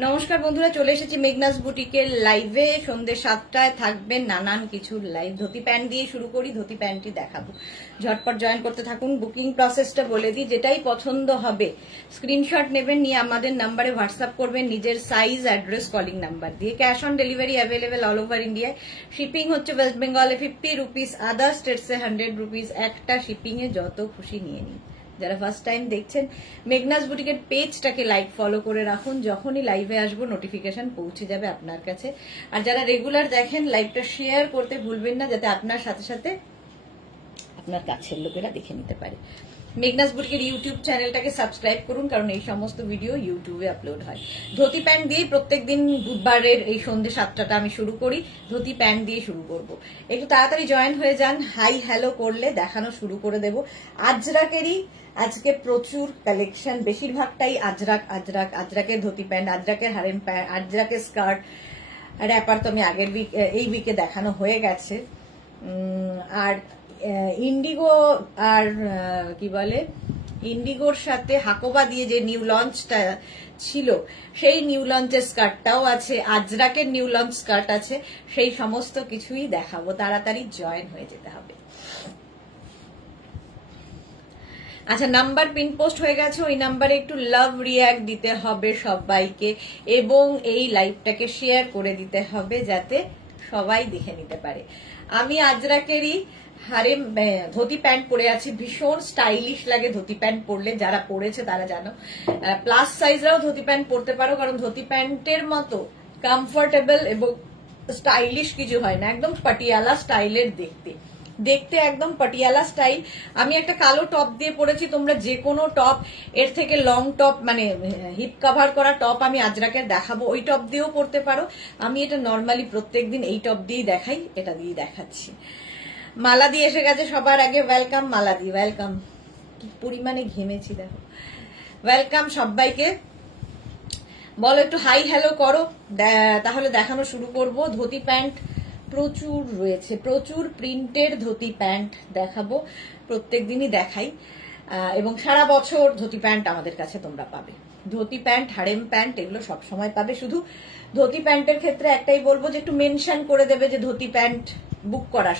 নমস্কার বন্ধুরা, চলে এসেছি মেঘনাস বুটিকের লাইভে। সন্ধ্যে 7টায় থাকবে নানান কিছু লাইভ। ধুতি প্যান্ট দিয়ে শুরু করি, ধুতি প্যান্টই দেখাবো। ঝটপট জয়েন করতে থাকুন। বুকিং প্রসেসটা বলে দিই, যেটাই পছন্দ হবে স্ক্রিনশট নেবেন, নিয়ে আমাদের নাম্বারে হোয়াটসঅ্যাপ করবেন নিজের সাইজ, অ্যাড্রেস, কলিং নাম্বার দিয়ে। Cash on delivery available all over ইন্ডিয়ায়। শিপিং হচ্ছে ওয়েস্ট বেঙ্গলে 50 রুপিস, আদার স্টেটসে 100 রুপিস। একটা শিপিং এ যত খুশি নিয়ে নিন। যারা ফার্স্ট টাইম দেখছেন, মেঘনাস বুটিকের পেজটাকে লাইক ফলো করে রাখুন, যখনই লাইভে আসবো নোটিফিকেশন পৌঁছে যাবে আপনার কাছে। আর যারা রেগুলার দেখেন, লাইভটা শেয়ার করতে ভুলবেন না, যাতে আপনার সাথে সাথে আপনার কাছের লোকেরা দেখে নিতে পারে। মেঘনাস বুটিকের ইউটিউব চ্যানেলটাকে সাবস্ক্রাইব করুন, কারণ এই সমস্ত ভিডিও ইউটিউবে আপলোড হয়। ধুতি প্যান্ট দিয়েই প্রত্যেকদিন বুধবারের এই সন্ধ্যে 7টাটা আমি শুরু করি। ধুতি প্যান্ট দিয়ে শুরু করব। একটু তাড়াতাড়ি জয়েন হয়ে যান, হাই হ্যালো করলে দেখানো শুরু করে দেব। আজরাকেরই আজকে প্রচুর কালেকশন, বেশিরভাগটাই আজরাকের ধুতি প্যান্ট, আজরাকের হারেম প্যান্ট, আজরাকের স্কার্ট, র্যাপার তো আমি আগের এই উইকে দেখানো হয়ে গেছে। আর ইন্ডিগো আর কি বলে, ইন্ডিগোর সাথে হাকোবা দিয়ে যে নিউ লঞ্চটা ছিল, সেই নিউ লঞ্চের স্কার্টটাও আছে, আজরাকের নিউ লঞ্চ স্কার্ট আছে। সেই সমস্ত কিছুই দেখাবো। তাড়াতাড়ি জয়েন হয়ে যেতে হবে। আচ্ছা, নাম্বার পিন পোস্ট হয়ে গেছে, ওই নাম্বারে একটু লাভ রিয়াক্ট দিতে হবে সবাইকে, এবং এই লাইভটাকে শেয়ার করে দিতে হবে, যাতে সবাই দেখে নিতে পারে। আমি আজরাকেরই হারেম ধুতি প্যান্ট পরে আছি। ভীষণ স্টাইলিশ লাগে ধুতি প্যান্ট পরলে, যারা পরেছে তারা জানো। প্লাস সাইজরাও ধুতি প্যান্ট পরতে পারো, কারণ ধুতি প্যান্টের মতো কমফোর্টেবল এবং স্টাইলিশ কিছু হয় না। একদম পাটিয়ালা স্টাইলের দেখতে একদম পাটিয়ালা স্টাইল। আমি একটা কালো টপ দিয়ে পরেছি, তোমরা যে কোনো টপ, এর থেকে লং টপ মানে হিপ কভার করা টপ আমি আজরাকের দেখাবো, ওই টপ দিয়েও পরতে পারো। আমি এটা নর্মালি প্রত্যেকদিন এই টপ দিয়েই দেখাই, এটা দিয়ে দেখাচ্ছি। মালা দিয়ে এসে গেছে সবার আগে, ওয়েলকাম মালা দি, ওয়েলকাম। কি পরিমাণে ঘেমেছি দেখো। ওয়েলকাম সবাইকে। বলো একটু হাই হ্যালো করো, তাহলে দেখানো শুরু করব। ধুতি প্যান্ট প্রচুর রয়েছে, প্রচুর প্রিন্টের ধুতি প্যান্ট দেখাবো, প্রত্যেক দিনই দেখাই। এবং সারা বছর ধুতি প্যান্ট আমাদের কাছে তোমরা পাবে। ধুতি প্যান্ট, হারেম প্যান্ট, এগুলো সবসময় পাবে। শুধু ধুতি প্যান্টের ক্ষেত্রে একটাই বলবো যে একটু মেনশন করে দেবে যে ধুতি প্যান্ট বুক করার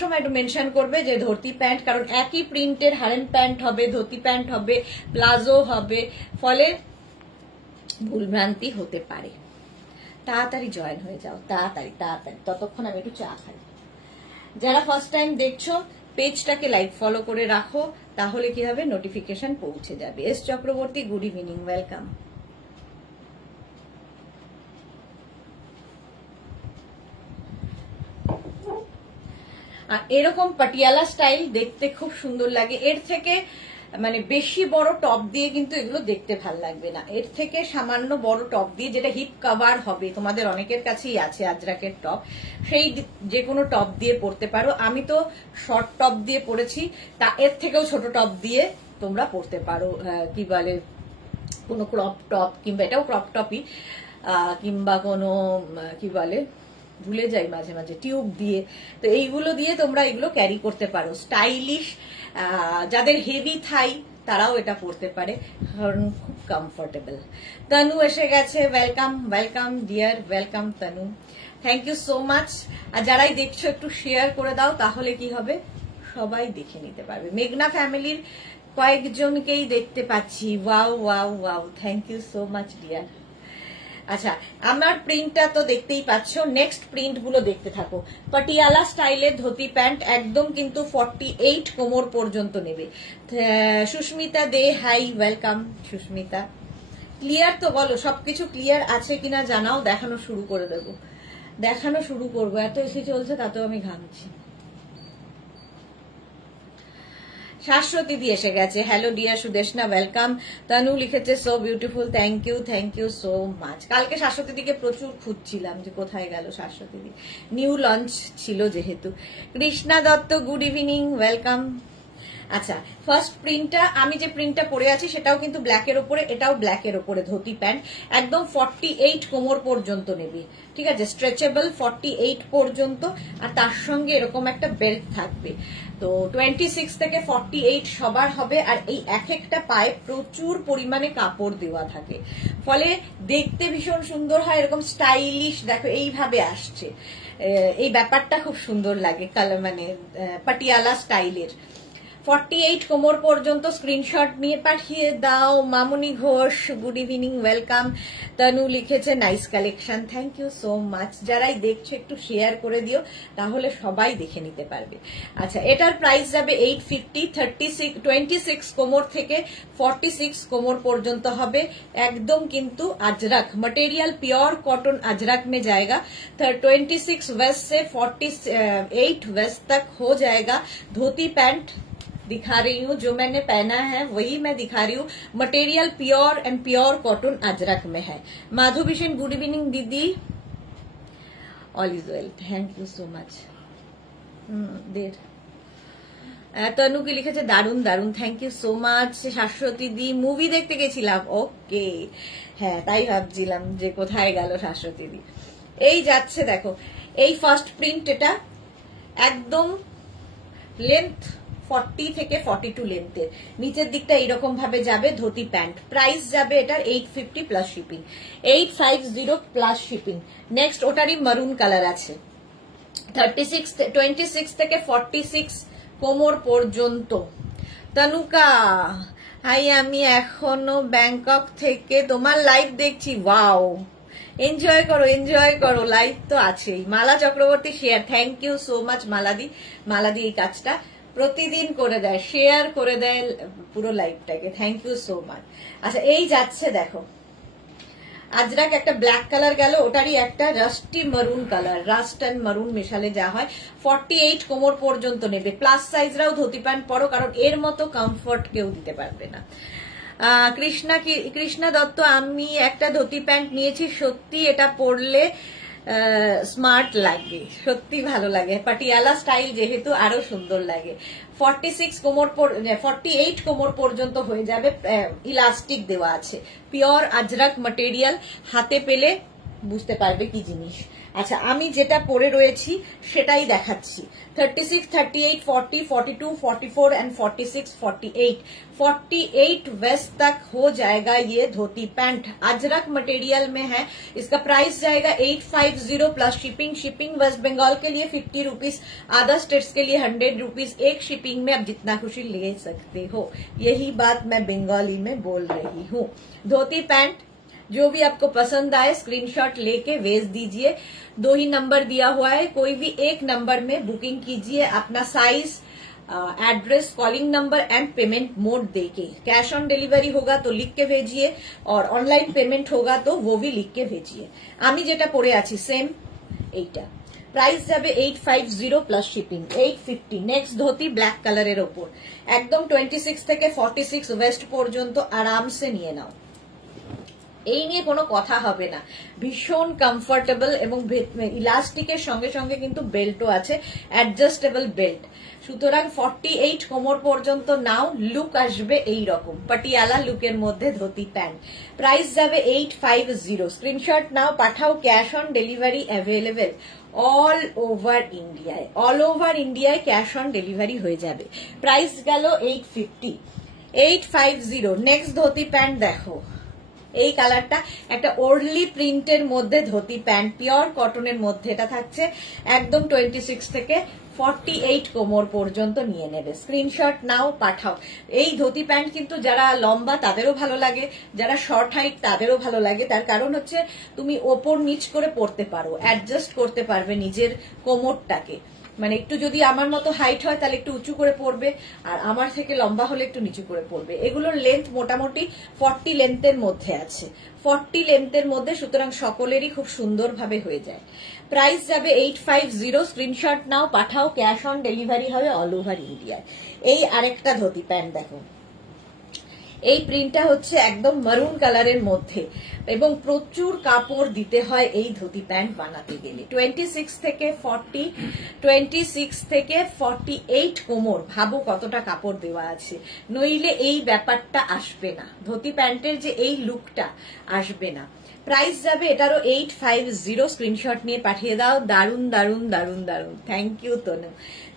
সময় একটু মেনশন করবে যে ধুতি প্যান্ট, কারণ একই প্রিন্টের হারেম প্যান্ট হবে, ধুতি প্যান্ট হবে, প্লাজো হবে, ফলে ভুলভ্রান্তি হতে পারে। তাড়াতাড়ি জয়েন হয়ে যাও, তাড়াতাড়ি। ততক্ষণ আমি একটু চা খাই। যারা ফার্স্ট টাইম দেখছো, পেজটাকে লাইক ফলো করে রাখো, তাহলে কি হবে, নোটিফিকেশন পৌঁছে যাবে। S Chakraborty, good evening, welcome. আর এরকম পাটিয়ালা স্টাইল দেখতে খুব সুন্দর লাগে। এর থেকে মানে বেশি বড় টপ দিয়ে কিন্তু এগুলো দেখতে ভাল লাগবে না। এর থেকে সামান্য বড় টপ দিয়ে, যেটা হিপ কভার হবে, তোমাদের অনেকের কাছেই আছে আজরাকের টপ, সেই যে কোনো টপ দিয়ে পরতে পারো। আমি তো শর্ট টপ দিয়ে পরেছি, তা এর থেকেও ছোট টপ দিয়ে তোমরা পরতে পারো। কি বলে, কোনো ক্রপ টপ, কিংবা এটাও ক্রপ টপই, কিংবা কোনো কি বলে, ভুলে যাই মাঝে মাঝে, টিউব দিয়ে। তো এইগুলো দিয়ে তোমরা এগুলো ক্যারি করতে পারো। স্টাইলিশ, যাদের হেভি থাই তারাও এটা পরতে পারে, কারণ খুব কমফোর্টেবল। তনু এসে গেছে, welcome welcome dear, welcome Tanu, thank you so much. আর যারাই দেখছো একটু শেয়ার করে দাও, তাহলে কি হবে, সবাই দেখে নিতে পারবে। মেঘনা ফ্যামিলির কয়েকজনকেই দেখতে পাচ্ছি, wow wow wow, thank you so much dear. আচ্ছা, আমার প্রিন্টটা তো দেখতেই পাচ্ছ, নেক্সট প্রিন্ট গুলো দেখতে থাকো। পাটিয়ালা স্টাইলের ধুতি প্যান্ট, একদম কিন্তু 48 কোমর পর্যন্ত নেবে। সুস্মিতা দে, হাই, ওয়েলকাম সুস্মিতা। ক্লিয়ার তো বলো, সবকিছু ক্লিয়ার আছে কিনা জানাও, দেখানো শুরু করে দেবো। দেখানো শুরু করবো, এত এসি চলছে তাতেও আমি ঘামছি। শাশ্বতী দি এসে গেছে, hello dear Sudeshna, welcome. Tanu লিখেছে so beautiful, thank you so much. কালকে শাশ্বতী দিকে প্রচুর খুঁজছিলাম যে কোথায় গেল শাশ্বতী দি, নিউ লঞ্চ ছিল যেহেতু। Krishna Dutta, good evening, welcome. আচ্ছা, ফার্স্ট প্রিন্টটা, আমি যে প্রিন্টটা পরে আছি সেটাও কিন্তু ব্ল্যাকের ওপরে, এটাও ব্ল্যাকের ওপরে ধুতি প্যান্ট, একদম 48 কোমর পর্যন্ত নেবে, ঠিক আছে, স্ট্রেচেবল 48 পর্যন্ত। আর তার সঙ্গে এরকম একটা বেল্ট থাকবে। তো 26 থেকে 48 সবার হবে। আর এই এক একটা পায়ে প্রচুর পরিমাণে কাপড় দেওয়া থাকে, ফলে দেখতে ভীষণ সুন্দর হয়, এরকম স্টাইলিশ দেখো এইভাবে আসছে, এই ব্যাপারটা খুব সুন্দর লাগে, কালার মানে পাটিয়ালা স্টাইলের। 48 কোমর পর্যন্ত স্ক্রিনশট নিয়ে পাঠিয়ে দাও। Mamuni Ghosh good evening, welcome. Tanu লিখেছে nice collection, thank you so much. যারাই দেখছো একটু শেয়ার করে দিও, তাহলে সবাই দেখে নিতে পারবে। আচ্ছা, এটার প্রাইস যাবে 850। 26 কোমর থেকে 46 কোমর পর্যন্ত হবে, একদম কিন্তু Ajrak material pure cotton Ajrak में जाएगा। 26 वेस्ट से 48 वेस्ट तक हो जाएगा। धोती पैंट दिखा रही हूँ, जो मैंने पहना है वही मैं दिखा रही हूँ। Material pure and pure cotton Ajrak में है। माधुरी सेन गुड इवनिंग दीदी, all is well, thank you so much. Dear Tanu কি লিখেছে দারুন দারুন, thank you so much. Shashwati দি মুভি দেখতে গেছিলাম, ওকে, হ্যাঁ তাই ভাবছিলাম যে কোথায় গেল শাশ্বতী দি। এই যাচ্ছে দেখো, এই ফার্স্ট প্রিন্ট, এটা একদম লেন্থ 40 থেকে 42 লেন্থের, নিচের দিকটা এইরকম ভাবে যাবে, ধুতি প্যান্ট। প্রাইস যাবে এটার 850 plus shipping, 850 plus shipping. Next ওটারই মারুন কালার আছে, 26 থেকে 46 কোমর পর্যন্ত। তনুকা হাই, আমি এখনো ব্যাংকক থেকে তোমার লাইভ দেখছি, ওয়াও, এনজয় করো এনজয় করো, লাইভ তো আছেই। Mala Chakraborty share, thank you so much মালাদি। মালাদি এই কাজটা প্রতিদিন করে দেয়, শেয়ার করে দেয় পুরো লাইভটাকে, থ্যাংক ইউ সো মাচ। আচ্ছা, এই যাচ্ছে দেখো আজরাক, একটা ব্ল্যাক কালার গেল, ওটারই একটা রাস্টি মারুন কালার, রাস্ট এন্ড মারুন মেশালে যা হয়। 48 কোমর পর্যন্ত নেবে, প্লাস সাইজরাও ধুতি প্যান্ট পরো, কারণ এর মতো কমফর্ট কেউ দিতে পারবে না। কৃষ্ণা দত্ত, আমি একটা ধুতি প্যান্ট নিয়েছি, সত্যি এটা পরলে স্মার্ট লাগে, সত্যি ভালো লাগে, পাটিয়ালা স্টাইল যেহেতু আরো সুন্দর লাগে। 48 কোমর পর্যন্ত হয়ে যাবে, ইলাস্টিক দেওয়া আছে, পিওর আজরাক ম্যাটেরিয়াল, হাতে পেলে বুঝতে পারবে কি জিনিস। আচ্ছা, আমি যেটা পরে রয়েছি সেটাই দেখাচ্ছি। 36, 38, 40, 42, 44 एंड 46, 48 वेस्ट तक हो जाएगा ये धोती पैंट। अजरक मटेरियल में है, इसका प्राइस जाएगा 850 plus shipping. Shipping West Bengal के लिए 50 रुपीज, अदर स्टेट्स के लिए 100 रुपीज। एक शिपिंग में आप जितना खुशी ले सकते हो, यही बात मैं बंगाली में बोल रही हूँ। धोती पैंट जो भी आपको पसंद आए स्क्रीनशॉट लेके भेज दीजिए, 2 ही नंबर दिया हुआ है, कोई भी एक नंबर में बुकिंग कीजिए, अपना size, address, calling number and payment mode देके। कैश ऑन डिलीवरी होगा तो लिख के भेजिए, और ऑनलाइन पेमेंट होगा तो वो भी लिख के भेजिए। आमी जेटा पड़े आछि सेम এইটা, প্রাইস যাবে 850 plus shipping, 850। Next dhoti black কালারের ওপর, একদম 26 থেকে 46 ওয়েস্ট পর্যন্ত আরামসে নিয়ে নাও, এই নিয়ে কোনো কথা হবে না, ভীষণ কমফোর্টেবল, এবং ইলাস্টিকের সঙ্গে সঙ্গে কিন্তু বেল্টও আছে, অ্যাডজাস্টেবল বেল্ট। সুতরাং 48 কোমর পর্যন্ত নাও, লুক আসবে এই রকম পাটিয়ালা লুকের মধ্যে ধুতি প্যান্ট। প্রাইস যাবে 850, স্ক্রিনশট নাও, পাঠাও, cash on delivery available all over ইন্ডিয়ায়, অল ওভার ইন্ডিয়ায় ক্যাশ অন ডেলিভারি হয়ে যাবে। প্রাইস গেল 850। নেক্সট ধুতি প্যান্ট দেখো, এই কালারটা একটা ওর্লি প্রিন্টের মধ্যে ধুতি প্যান্ট, পিওর কটনের মধ্যে এটা থাকছে, একদম 26 থেকে 48 কোমর পর্যন্ত নিয়ে নেবে, স্ক্রিনশট নাও, পাঠাও। এই ধুতি প্যান্ট কিন্তু যারা লম্বা তাদেরও ভালো লাগে, যারা শর্ট হাইট তাদেরও ভালো লাগে, তার কারণ হচ্ছে তুমি ওপর নিচ করে পরতে পারো, অ্যাডজাস্ট করতে পারবে নিজের কোমরটাকে, মানে একটু যদি আমার মতো হাইট হয় তাহলে একটু উঁচু করে পড়বে, আর আমার থেকে লম্বা হলে একটু নিচু করে পড়বে। এগুলোর লেন্থ মোটামুটি 40 লেন্থের মধ্যে আছে, 40 লেন্থের মধ্যে, সুতরাং সকলেরই খুব সুন্দরভাবে হয়ে যায়। প্রাইস যাবে 850, স্ক্রিনশট নাও, পাঠাও, ক্যাশ অন ডেলিভারি হবে অল ওভার ইন্ডিয়ায়। এই আরেকটা ধুতি প্যান্ট দেখো, এই প্রিন্টটা হচ্ছে একদম মারুন কালারের মধ্যে, এবং প্রচুর কাপড় দিতে হয় এই ধুতি প্যান্ট বানাতে গেলে। 26 থেকে 48 কোমর, ভাবো কতটা কাপড় দেওয়া আছে, নইলে এই ব্যাপারটা আসবে না, ধুতি প্যান্টের যে এই লুকটা আসবে না। প্রাইস যাবে এটারও 850, স্ক্রিনশট নিয়ে পাঠিয়ে দাও। দারুন দারুন দারুন দারুন, thank you Tanu,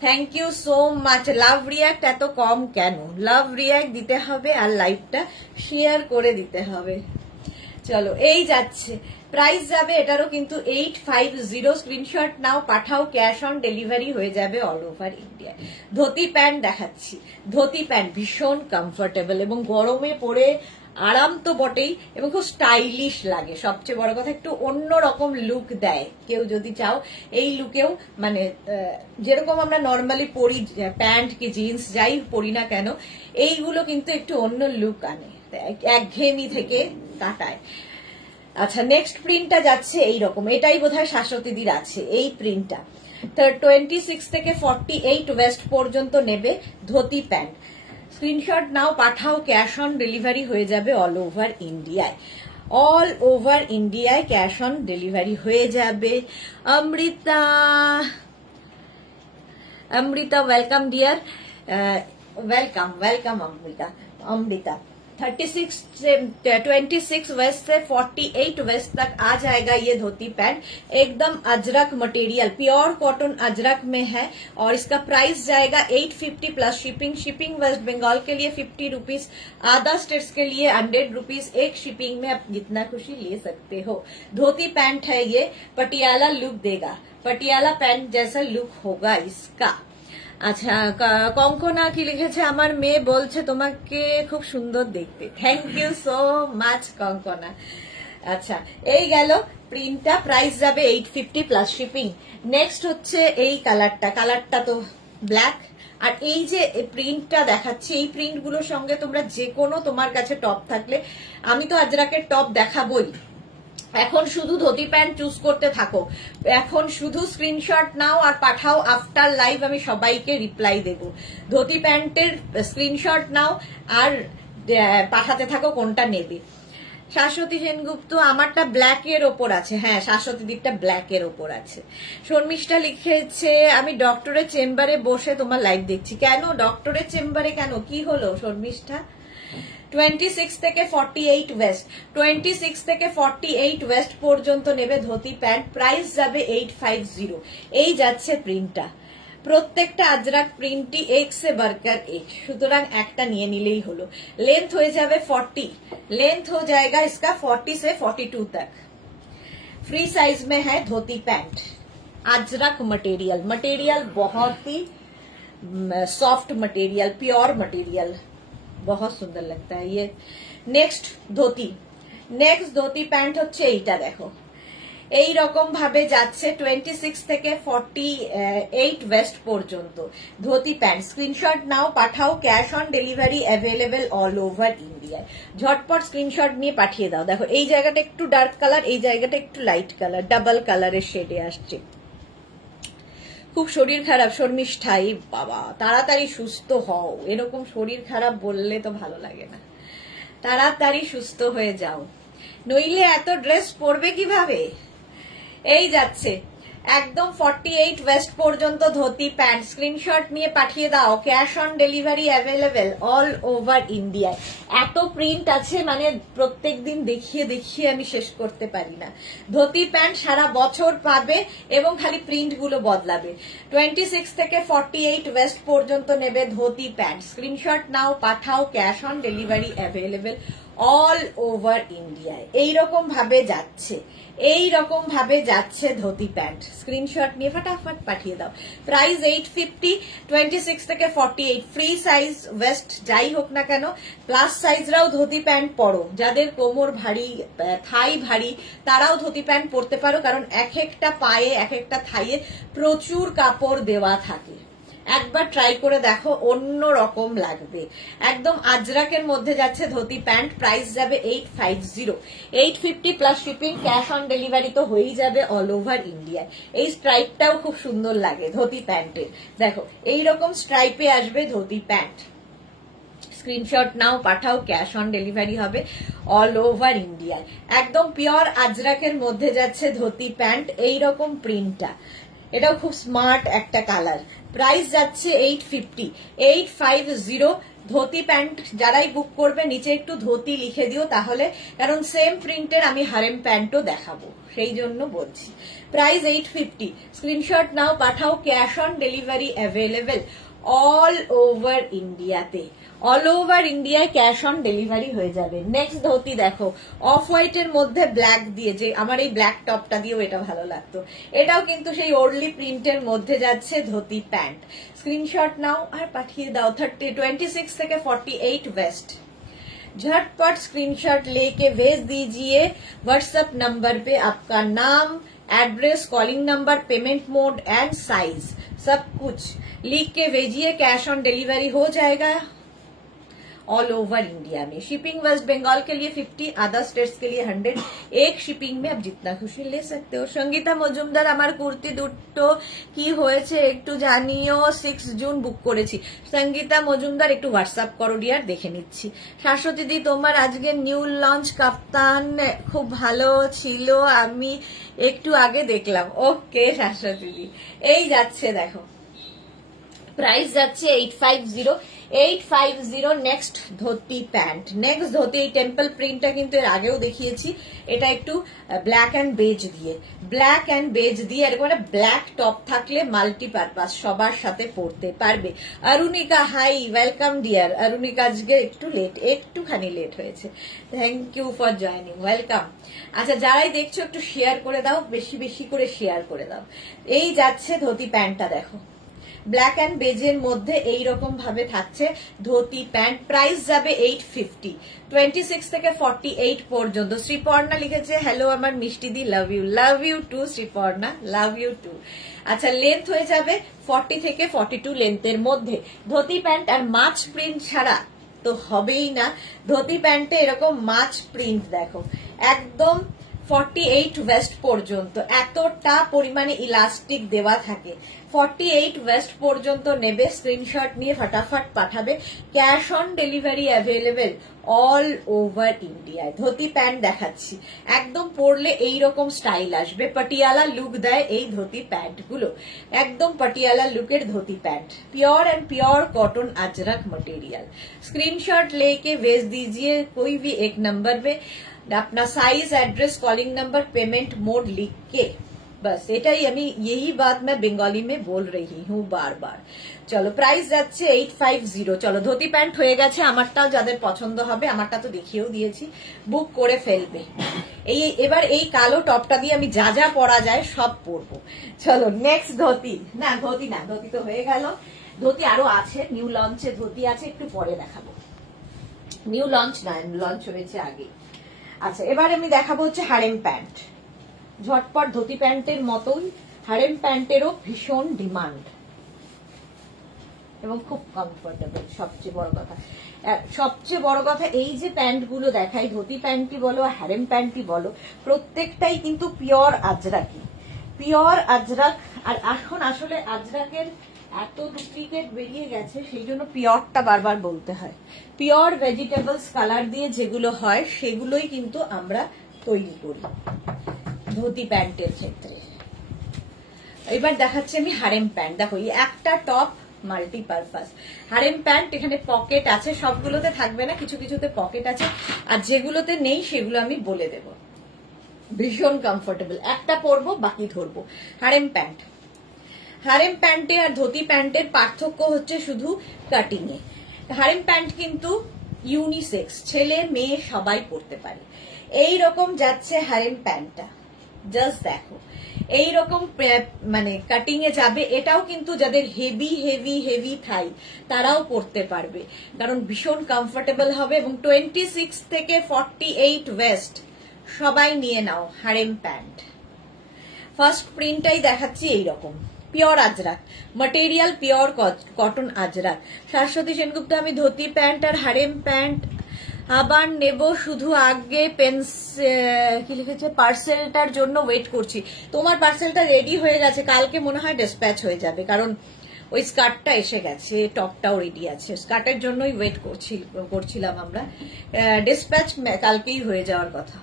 thank you so much. Love react এত কম কেন? লাভ রিয়াক্ট দিতে হবে আর লাইভটা শেয়ার করে দিতে হবে। চলো এই যাচ্ছে, প্রাইস যাবে এটারও কিন্তু 850। স্ক্রিনশট নাও, পাঠাও, ক্যাশ অন ডেলিভারি হয়ে যাবে all over India. Dhoti pant দেখাচ্ছি। ধুতি প্যান্ট ভীষণ কমফোর্টেবল এবং গরমে পরে আরাম তো বটেই এবং খুব স্টাইলিশ লাগে। সবচেয়ে বড় কথা একটু অন্যরকম লুক দেয়। কেউ যদি চাও এই লুকেও মানে যেরকম আমরা নর্মালি পরি প্যান্ট কি জিন্স যাই পরি না কেন, এইগুলো কিন্তু একটু অন্য লুক আনে, একঘেয়েমি থেকে কাটায়। আচ্ছা নেক্সট প্রিন্টটা যাচ্ছে এইরকম, এটাই বোধহয় শাশ্বতীদির আছে এই প্রিন্টটা। 26 থেকে 48 ওয়েস্ট পর্যন্ত নেবে ধুতি প্যান্ট। স্ক্রিনশট নাও, পাঠাও, ক্যাশ অন ডেলিভারি হয়ে যাবে অল ওভার ইন্ডিয়ায়। অল ওভার ইন্ডিয়ায় ক্যাশ অন ডেলিভারি হয়ে যাবে। Amrita, Amrita welcome dear, welcome welcome Amrita. Amrita 26 waist से 48 वेस्ट तक आ जाएगा ये धोती पैंट। एकदम ajrak material, pure cotton Ajrak में है और इसका प्राइस जाएगा 850 plus shipping. Shipping West Bengal के लिए 50 रुपीज, अदर स्टेट्स के लिए 100 रुपीज। एक शिपिंग में आप जितना खुशी ले सकते हो। धोती पैंट है ये, पटियाला लुक देगा, पटियाला पैंट जैसा लुक होगा इसका। আচ্ছা কঙ্কনা কি লিখেছে, আমার মেয়ে বলছে তোমাকে খুব সুন্দর দেখতে। Thank you so much Kankana. আচ্ছা এই গেল প্রিন্টটা, প্রাইস যাবে 850 প্লাস শিপিং। নেক্সট হচ্ছে এই কালারটা, কালারটা তো ব্ল্যাক। আর এই যে প্রিন্টটা দেখাচ্ছি, এই প্রিন্টগুলোর সঙ্গে তোমরা যে কোনো তোমার কাছে টপ থাকলে, আমি তো আজরাকের টপ দেখাবই, এখন শুধু ধুতি প্যান্ট চুজ করতে থাকো। এখন শুধু স্ক্রিনশট নাও আর পাঠাও, আফটার লাইভ আমি সবাইকে রিপ্লাই দেব। ধুতি প্যান্টের স্ক্রিনশট নাও আর পাঠাতে থাকো কোনটা নেবে। শাশ্বতী সেনগুপ্ত, আমারটা ব্ল্যাক এর ওপর আছে। হ্যাঁ শাশ্বতী দিকটা ব্ল্যাক এর ওপর আছে। শর্মিষ্ঠা লিখেছে আমি ডক্টরের চেম্বারে বসে তোমার লাইভ দেখছি। কেন ডক্টরের চেম্বারে, কেন কি হলো শর্মিষ্ঠা? 26 থেকে 48 ওয়েস্ট, 26 থেকে 48 ওয়েস্ট পর্যন্ত নেবে ধুতি প্যান্ট। প্রাইস যাবে 850। এই যাচ্ছে প্রিন্টটা, প্রত্যেকটা আজরাক প্রিন্টই এক সে বারকার এক, সুতরাং একটা নিয়ে নিলেই হলো। लेंथ हो जावे 40, लेंथ हो जाएगा इसका 40 से 42 तक। फ्री साइज में है धोती पैंट, अजरक मटेरियल, मटेरियल बहुत ही सॉफ्ट मटेरियल, प्योर मटेरियल, बहुत सुंदर लगता है ये। नेक्स्ट धोती, नेक्स्ट धोती पैंट হচ্ছে এইটা দেখো, এই রকম ভাবে যাচ্ছে 26 থেকে 48 ওয়েস্ট পর্যন্ত ধুতি প্যান্ট। স্ক্রিনশট নাও, পাঠাও, cash on delivery available all over ইন্ডিয়ায়। ঝটপট স্ক্রিনশট নিয়ে পাঠিয়ে দাও। দেখো এই জায়গাটা একটু ডার্ক কালার, এই জায়গাটা একটু লাইট কালার, ডাবল কালারের শেডে আসছে। খুব শরীর খারাপ শর্মিষ্ঠাই, বাবা তাড়াতাড়ি সুস্থ হও। এরকম শরীর খারাপ বললে তো ভালো লাগে না, তাড়াতাড়ি সুস্থ হয়ে যাও, নইলে এত ড্রেস পরবে কিভাবে। এই যাচ্ছে একদম 48 ওয়েস্ট পর্যন্ত ধুতি প্যান্ট। স্ক্রিনশট নিয়ে পাঠিয়ে দাও, cash on delivery available all over ইন্ডিয়ায়। এত প্রিন্ট আছে মানে প্রত্যেক দিন দেখিয়ে দেখিয়ে আমি শেষ করতে পারি না। ধুতি প্যান্ট সারা বছর পাবে এবং খালি প্রিন্ট গুলো বদলাবে। 26 থেকে 48 ওয়েস্ট পর্যন্ত নেবে ধুতি প্যান্ট। স্ক্রিনশট নাও, পাঠাও, cash on delivery available all over ইন্ডিয়ায়। এইরকম ভাবে যাচ্ছে, এই রকম ভাবে যাচ্ছে ধুতি প্যান্ট। স্ক্রিনশট নিয়ে ফটাফট পাঠিয়ে দাও। প্রাইস 850, 26 থেকে 48। ফ্রি সাইজ ওয়েস্ট যাই হোক না কেন, প্লাস সাইজরাও ধুতি প্যান্ট পরো। যাদের কোমর ভারী, থাই ভারী, তারাও ধুতি প্যান্ট পরতে পারো, কারণ এক একটা পায়ে এক একটা থাইয়ে প্রচুর কাপড় দেওয়া থাকে। একবার ট্রাই করে দেখো, অন্য রকম লাগবে। একদম আজরাকের মধ্যে যাচ্ছে ধুতি প্যান্ট। প্রাইস যাবে 850, 850 plus shipping. Cash on delivery তো হয়েই যাবে অল ওভার ইন্ডিয়ায়। এই স্ট্রাইপটাও খুব সুন্দর লাগে ধুতি প্যান্টের। দেখো এইরকম স্ট্রাইপে আসবে ধুতি প্যান্ট। স্ক্রিনশট নাও, পাঠাও, ক্যাশ অন ডেলিভারি হবে অল ওভার ইন্ডিয়ায়। একদম পিওর আজরাকের মধ্যে যাচ্ছে ধুতি প্যান্ট, এইরকম প্রিন্টটা। এটাও খুব স্মার্ট একটা কালার। প্রাইস যাচ্ছে 850, ধোতি প্যান্ট যারাই বুক করবে নিচে একটু ধোতি লিখে দিও, তাহলে কারণ সেম প্রিন্টের আমি হারেম প্যান্টও দেখাবো, সেই জন্য বলছি। প্রাইস 850। স্ক্রিনশট নাও, পাঠাও। Cash on delivery available all over ইন্ডিয়াতে, অল ওভার ইন্ডিয়ায় ক্যাশ অন ডেলিভারি হয়ে যাবে। নেক্সট ধোতি দেখো, অফ হোয়াইটের মধ্যে ব্ল্যাক দিয়ে, যে আমার এই ব্ল্যাক টপটা দিয়েও এটা ভালো লাগতো, এটাও কিন্তু সেই ওর্লি প্রিন্টের মধ্যে যাচ্ছে ধোতি প্যান্ট। स्क्रीनशॉट नाउ और पाठिए दाओ। 26 থেকে 48 वेस्ट। झटपट स्क्रीनशॉट लेके भेज दीजिए व्हाट्सएप नंबर पे आपका नाम, address, calling number, payment mode and size सब कुछ लिख के भेजिए। कैश ऑन डिलीवरी हो जाएगा ऑल ओवर इंडिया में। शिपिंग वेस्ट बंगाल के लिए 50, अदर स्टेट्स के लिए 100। एक शिपिंग में आप जितना खुशी ले सकते हो। संगीता মজুমদার, আমার কুর্তি দুটো কি হয়েছে একটু জানিও। 6 জুন বুক করেছি। संगीता মজুমদার একটু হোয়াটসঅ্যাপ করো ডিয়ার, দেখে নিচ্ছি। শাশ্বতী দি, তোমার আজকে নিউ লঞ্চ কাপ্তান খুব ভালো ছিল, আমি একটু আগে দেখলাম। ওকে শাশ্বতী দি, এই যাচ্ছে দেখো, প্রাইস যাচ্ছে 850। Next dhoti pant. Next dhoti, এই টেম্পল প্রিন্টটা কিন্তু এর আগেও দেখিয়েছি। এটা একটু ব্ল্যাক অ্যান্ড বেজ দিয়ে, ব্ল্যাক অ্যান্ড বেজ দিয়ে এরকম একটা ব্ল্যাক টপ থাকলে মাল্টিপারপাস সবার সাথে পরতে পারবে। Arunika, hi, welcome dear. Arunika আজকে একটু লেট, একটুখানি লেট হয়েছে। Thank you for joining, welcome. আচ্ছা, যারাই দেখছো একটু শেয়ার করে দাও, বেশি বেশি করে শেয়ার করে দাও। এই যাচ্ছে ধোতি প্যান্টটা দেখো, ব্ল্যাক অ্যান্ড বেজের মধ্যে এইরকম ভাবে থাকছে ধোতি প্যান্ট। প্রাইস যাবে 850। 26 থেকে 48 পর্যন্ত। শ্রীপর্ণা লিখেছে, হ্যালো আমার মিষ্টি দি, love you too Shriparna, love you too. আচ্ছা, লেন্থ হয়ে যাবে 40 থেকে 42 লেন্থের মধ্যে। ধোতি প্যান্ট আর মাছ প্রিন্ট ছাড়া তো হবেই না। ধোতি প্যান্টে এরকম মাছ প্রিন্ট দেখো, একদম 48 ওয়েস্ট পর্যন্ত এতটা পরিমাণে ইলাস্টিক দেওয়া থাকে। 48 ওয়েস্ট পর্যন্ত নেবে, স্ক্রিনশট নিয়ে ফটাফট পাঠাবে। Cash on delivery available all over ইন্ডিয়ায়। ধোতি প্যান্ট দেখাচ্ছি, একদম পরলে এইরকম স্টাইল আসবে, পটিয়ালা লুক দেয় এই ধোতি প্যান্ট গুলো, একদম पटियाला लुकेर dhoti pant, pure and pure cotton Ajrakh material. Screenshot लेके भेज दीजिए कोई भी एक नंबर पे, अपना size, address, calling number, payment mode लिख के। बस এটাই আমি, यही बात मैं बंगाली में बोल रही हूँ बार बार। চলো, প্রাইস যাচ্ছে 850। চলো, ধোতি প্যান্ট হয়ে গেছে। আমারটাও যাদের পছন্দ হবে, আমারটা তো দেখিয়েও দিয়েছি, বুক করে ফেলবে। এবার এই কালো টপটা দিয়ে আমি যা যা পরা যায় সব পরবো। চলো নেক্সট ধোতি, না ধোতি না, ধোতি তো হয়ে গেল। ধোতি আরো আছে, নিউ লঞ্চে ধোতি আছে, একটু পরে দেখাবো। নিউ লঞ্চ না, লঞ্চ হয়েছে আগে। আচ্ছা, এবার আমি দেখাবো হচ্ছে হারেম প্যান্ট। ঝটপট ধোতি প্যান্টের মতোই হারেম প্যান্টেরও ভীষণ ডিমান্ড এবং খুব কমফোর্টেবল। সবচেয়ে বড় কথা এই যে প্যান্ট গুলো দেখাই, ধোতি প্যান্টই বলো হারেম প্যান্টই বলো, প্রত্যেকটাই কিন্তু পিওর আজরাকি, পিওর আজরাক। আর এখন আসলে আজরাকের এত ডুপ্লিকেট বেরিয়ে গেছে, সেই জন্য পিওরটা বারবার বলতে হয়। পিওর ভেজিটেবলস কালার দিয়ে যেগুলো হয় সেগুলোই কিন্তু আমরা তৈরি করি ধোতি প্যান্টের ক্ষেত্রে। এবার দেখাচ্ছি আমি হারেম প্যান্ট। দেখো, এই একটা টপ মাল্টিপারপাস হারেম প্যান্ট, এখানে পকেট আছে, সবগুলোতে থাকবে না, কিছু কিছুতে পকেট আছে, আর যেগুলোতে নেই সেগুলো আমি বলে দেব। ভীষণ কমফোর্টেবল, একটা পরবো বাকি ধরবো। হারেম প্যান্ট, হারেম প্যান্টে আর ধোতি প্যান্টের পার্থক্য হচ্ছে শুধু কাটিং এ। হারেম প্যান্ট কিন্তু ইউনিসেক্স, ছেলে মেয়ে সবাই পরতে পারে। এইরকম যাচ্ছে হারেম প্যান্টটা, জাস্ট দেখো এইরকম মানে কাটিং এ যাবে। এটাও কিন্তু যাদের হেভি হেভি হেভি থাই তারাও পরতে পারবে, কারণ ভীষণ কমফোর্টেবল হবে। এবং 26 থেকে 48 ওয়েস্ট সবাই নিয়ে নাও হারেম প্যান্ট। ফার্স্ট প্রিন্টটাই দেখাচ্ছি এইরকম, pure Ajrakh material, pure cotton Ajrakh. Shashwati Sengupta, আমি ধোতি প্যান্ট আর হারেম প্যান্ট আবার নেব, শুধু আগে কি লিখেছে পার্সেলটার জন্য ওয়েট করছি। তোমার পার্সেলটা রেডি হয়ে গেছে, কালকে মনে হয় ডিসপ্যাচ হয়ে যাবে, কারণ ওই স্কার্টটা এসে গেছে, টপটাও রেডি আছে। স্কার্টের জন্যই ওয়েট করছিলাম আমরা, ডিসপ্যাচ কালকেই হয়ে যাওয়ার কথা।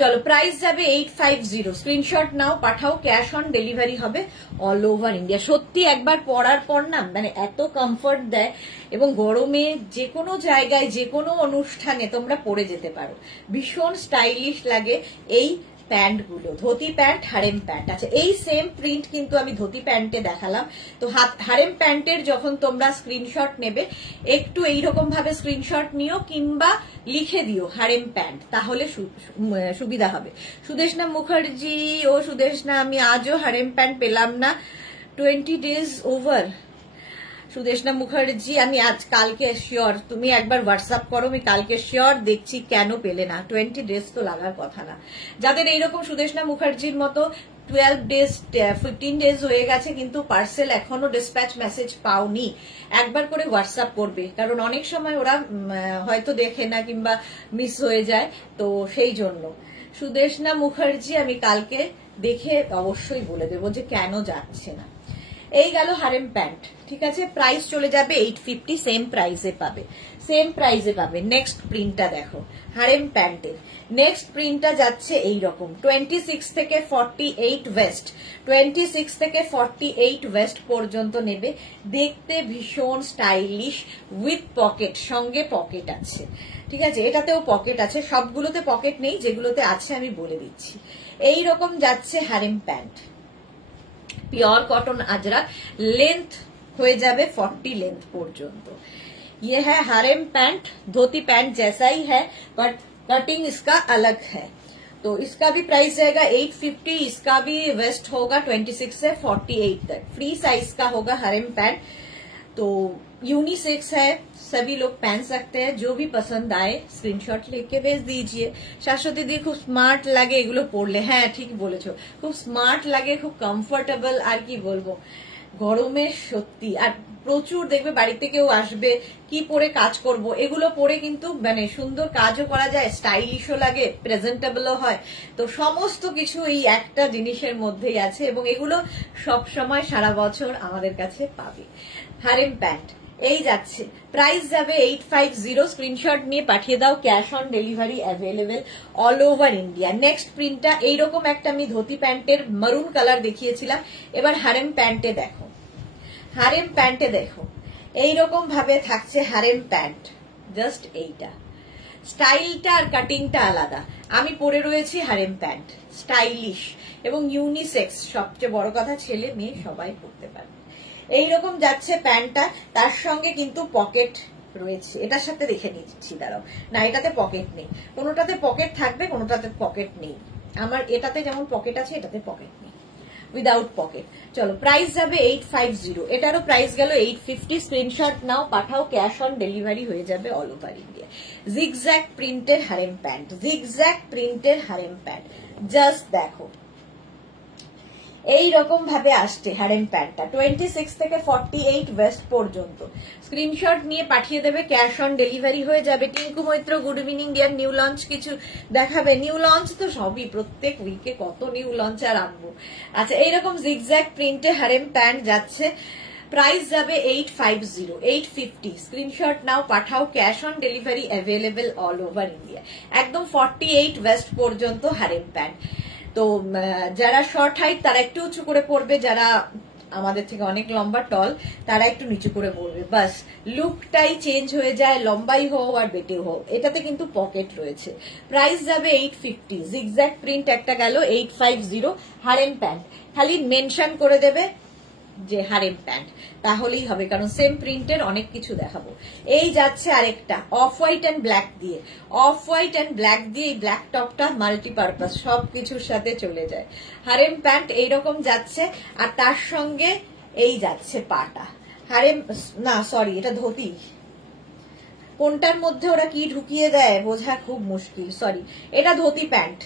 চলো প্রাইস যাবে 850, স্ক্রিনশট নাও, পাঠাও, ক্যাশ অন ডেলিভারি হবে অল ওভার ইন্ডিয়া। সত্যি একবার পরার পর না মানে এত কমফর্ট দেয়, এবং গরমে যে কোনো জায়গায় যে কোনো অনুষ্ঠানে তোমরা পরে যেতে পারো, ভীষণ স্টাইলিশ লাগে এই প্যান্ট গুলো। Dhoti pant, harem pant. আচ্ছা, এই সেম প্রিন্ট কিন্তু আমি ধুতি প্যান্টে দেখালাম। তো হারেম প্যান্টের যখন তোমরা স্ক্রিনশট নেবে একটু এইরকম ভাবে স্ক্রিনশট নিও, কিংবা লিখে দিও হারেম প্যান্ট, তাহলে সুবিধা হবে। সুদেশনা মুখার্জি, ও সুদেশনা আমি আজও হারেম প্যান্ট পেলাম না, 20 days ওভার। সুদেশনা মুখার্জি আমি আজ কালকে শিওর, তুমি একবার হোয়াটসঅ্যাপ করো, আমি কালকে শিওর দেখছি কেন পেলে না। 20 days তো লাগার কথা না। যাদের এইরকম সুদেশনা মুখার্জির মতো 12 days 15 days হয়ে গেছে কিন্তু পার্সেল এখনো ডিসপ্যাচ মেসেজ পাওনি, একবার করে হোয়াটসঅ্যাপ করবে, কারণ অনেক সময় ওরা হয়তো দেখে না কিংবা মিস হয়ে যায়, তো সেই জন্য। সুদেশনা মুখার্জি আমি কালকে দেখে অবশ্যই বলে দেবো যে কেন যাচ্ছে না। এই গেল হারেম প্যান্ট, ঠিক আছে। প্রাইস চলে যাবে 850, সেম প্রাইসে পাবে, সেম প্রাইসে পাবে। নেক্সট প্রিন্টটা দেখো হারেম প্যান্টের। নেক্সট প্রিন্টটা যাচ্ছে এইরকম, 26 থেকে 48 ওয়েস্ট, 26 থেকে 48 ওয়েস্ট পর্যন্ত নেবে। দেখতে ভীষণ স্টাইলিশ, উইথ পকেট, সঙ্গে পকেট আছে, ঠিক আছে। এটাতেও পকেট আছে, সবগুলোতে পকেট নেই, যেগুলোতে আছে আমি বলে দিচ্ছি। এইরকম যাচ্ছে harem pant, pure cotton Ajrak, length हो जाए 40 लेंथ पर्यंत। ये है हारेम पैंट, धोती पैंट जैसा ही है बट कटिंग इसका अलग है। तो इसका भी प्राइस जाएगा 850, इसका भी वेस्ट होगा 26 से 48 तक। फ्री साइज का होगा हारेम पैंट, तो यूनिसेक्स है, सभी लोग पहन सकते हैं। जो भी पसंद आए स्क्रीनशॉट लेके भेज दीजिए। शाश्वती दी खूब स्मार्ट लगे एगुलो पड़ले, हाँ ठीक बोलेছো, खूब स्मार्ट लगे, खूब कम्फर्टेबल। আর কি বলবো, গরমে সত্যি। আর প্রচুর দেখবে বাড়িতে কেউ আসবে, কি পরে কাজ করব, এগুলো পরে কিন্তু মানে সুন্দর কাজও করা যায়, স্টাইলিশও লাগে, প্রেজেন্টেবলও হয়। তো সমস্ত কিছু এই একটা জিনিসের মধ্যেই আছে, এবং এগুলো সব সময় সারা বছর আমাদের কাছে পাবে। হারেম প্যান্ট এই যাচ্ছে, প্রাইস যাবে 850, স্ক্রিনশট নিয়ে পাঠিয়ে দাও, cash on delivery available all over India. Next প্রিন্টটা এইরকম একটা আমি ধুতি প্যান্টের মারুন কালার দেখিয়েছিলাম, এবার হারেম প্যান্টে দেখো, হারেম প্যান্টে দেখো এইরকম ভাবে থাকছে হারেম প্যান্ট। জাস্ট এইটা স্টাইলটা আর কাটিংটা আলাদা। আমি পরে রয়েছি হারেম প্যান্ট, স্টাইলিশ এবং ইউনিসেক্স, সবচেয়ে বড় কথা ছেলে মেয়ে সবাই পরতে পারবে। এইরকম যাচ্ছে প্যান্টটা, তার সঙ্গে কিন্তু পকেট রয়েছে। এটার সাথে দেখে নিচ্ছি, দাঁড়াও, না এটাতে পকেট নেই, কোনোটাতে পকেট থাকবে কোনোটাতে পকেট নেই। আমার এটাতে যেমন পকেট আছে এটাতে পকেট নেই, উইদাউট পকেট। চলো প্রাইস যাবে 850, এটারও প্রাইস গেল 850। স্ক্রিনশট নাও, পাঠাও, ক্যাশ অন ডেলিভারি হয়ে যাবে অল ওভার ইন্ডিয়া। জিগজ্যাগ প্রিন্টের হারেম প্যান্ট, জিগজ্যাগ প্রিন্টের হারেম প্যান্ট, জাস্ট দেখো এইরকম ভাবে আসছে হারেম প্যান্টটা, 26 থেকে 48 ওয়েস্ট পর্যন্ত। স্ক্রিনশট নিয়ে পাঠিয়ে দেবে, ক্যাশ অন ডেলিভারি হয়ে যাবে। Tinku Maitra, good evening dear. New launch কিছু দেখাবে? নিউ লঞ্চ তো সবই, প্রত্যেক উইকে কত নিউ লঞ্চ আর আনবো। আচ্ছা, এইরকম জিগজ্যাগ প্রিন্টে হারেম প্যান্ট যাচ্ছে, প্রাইস যাবে 850, 850। স্ক্রিনশট নাও, পাঠাও, cash on delivery available all over India. একদম 48 ওয়েস্ট পর্যন্ত হারেম প্যান্ট। তো যারা শর্ট হাইট তারা একটু উঁচু করে পড়বে, যারা আমাদের থেকে অনেক লম্বা টল তারা একটু নিচু করে পড়বে, বাস লুকটাই চেঞ্জ হয়ে যায়, লম্বাই হোক আর বেটে হোক। এটাতে কিন্তু পকেট রয়েছে। প্রাইস যাবে 850, জিগজ্যাগ প্রিন্ট একটা গেল 850। হারেম প্যান্ট খালি মেনশন করে দেবে যে হারেম প্যান্ট, তাহলেই হবে, কারণ সেম প্রিন্টের অনেক কিছু দেখাবো। এই যাচ্ছে আরেকটা অফ হোয়াইট অ্যান্ড ব্ল্যাক দিয়ে, অফ হোয়াইট অ্যান্ড ব্ল্যাক দিয়ে। এই ব্ল্যাক টপটা মাল্টিপারপাস, সবকিছুর সাথে চলে যায়। হারেম প্যান্ট এইরকম যাচ্ছে, আর তার সঙ্গে এই যাচ্ছে পাটা। হারেম না সরি, এটা ধুতি, কোনটার মধ্যে ওরা কি ঢুকিয়ে দেয় বোঝা খুব মুশকিল, সরি। এটা ধুতি প্যান্ট,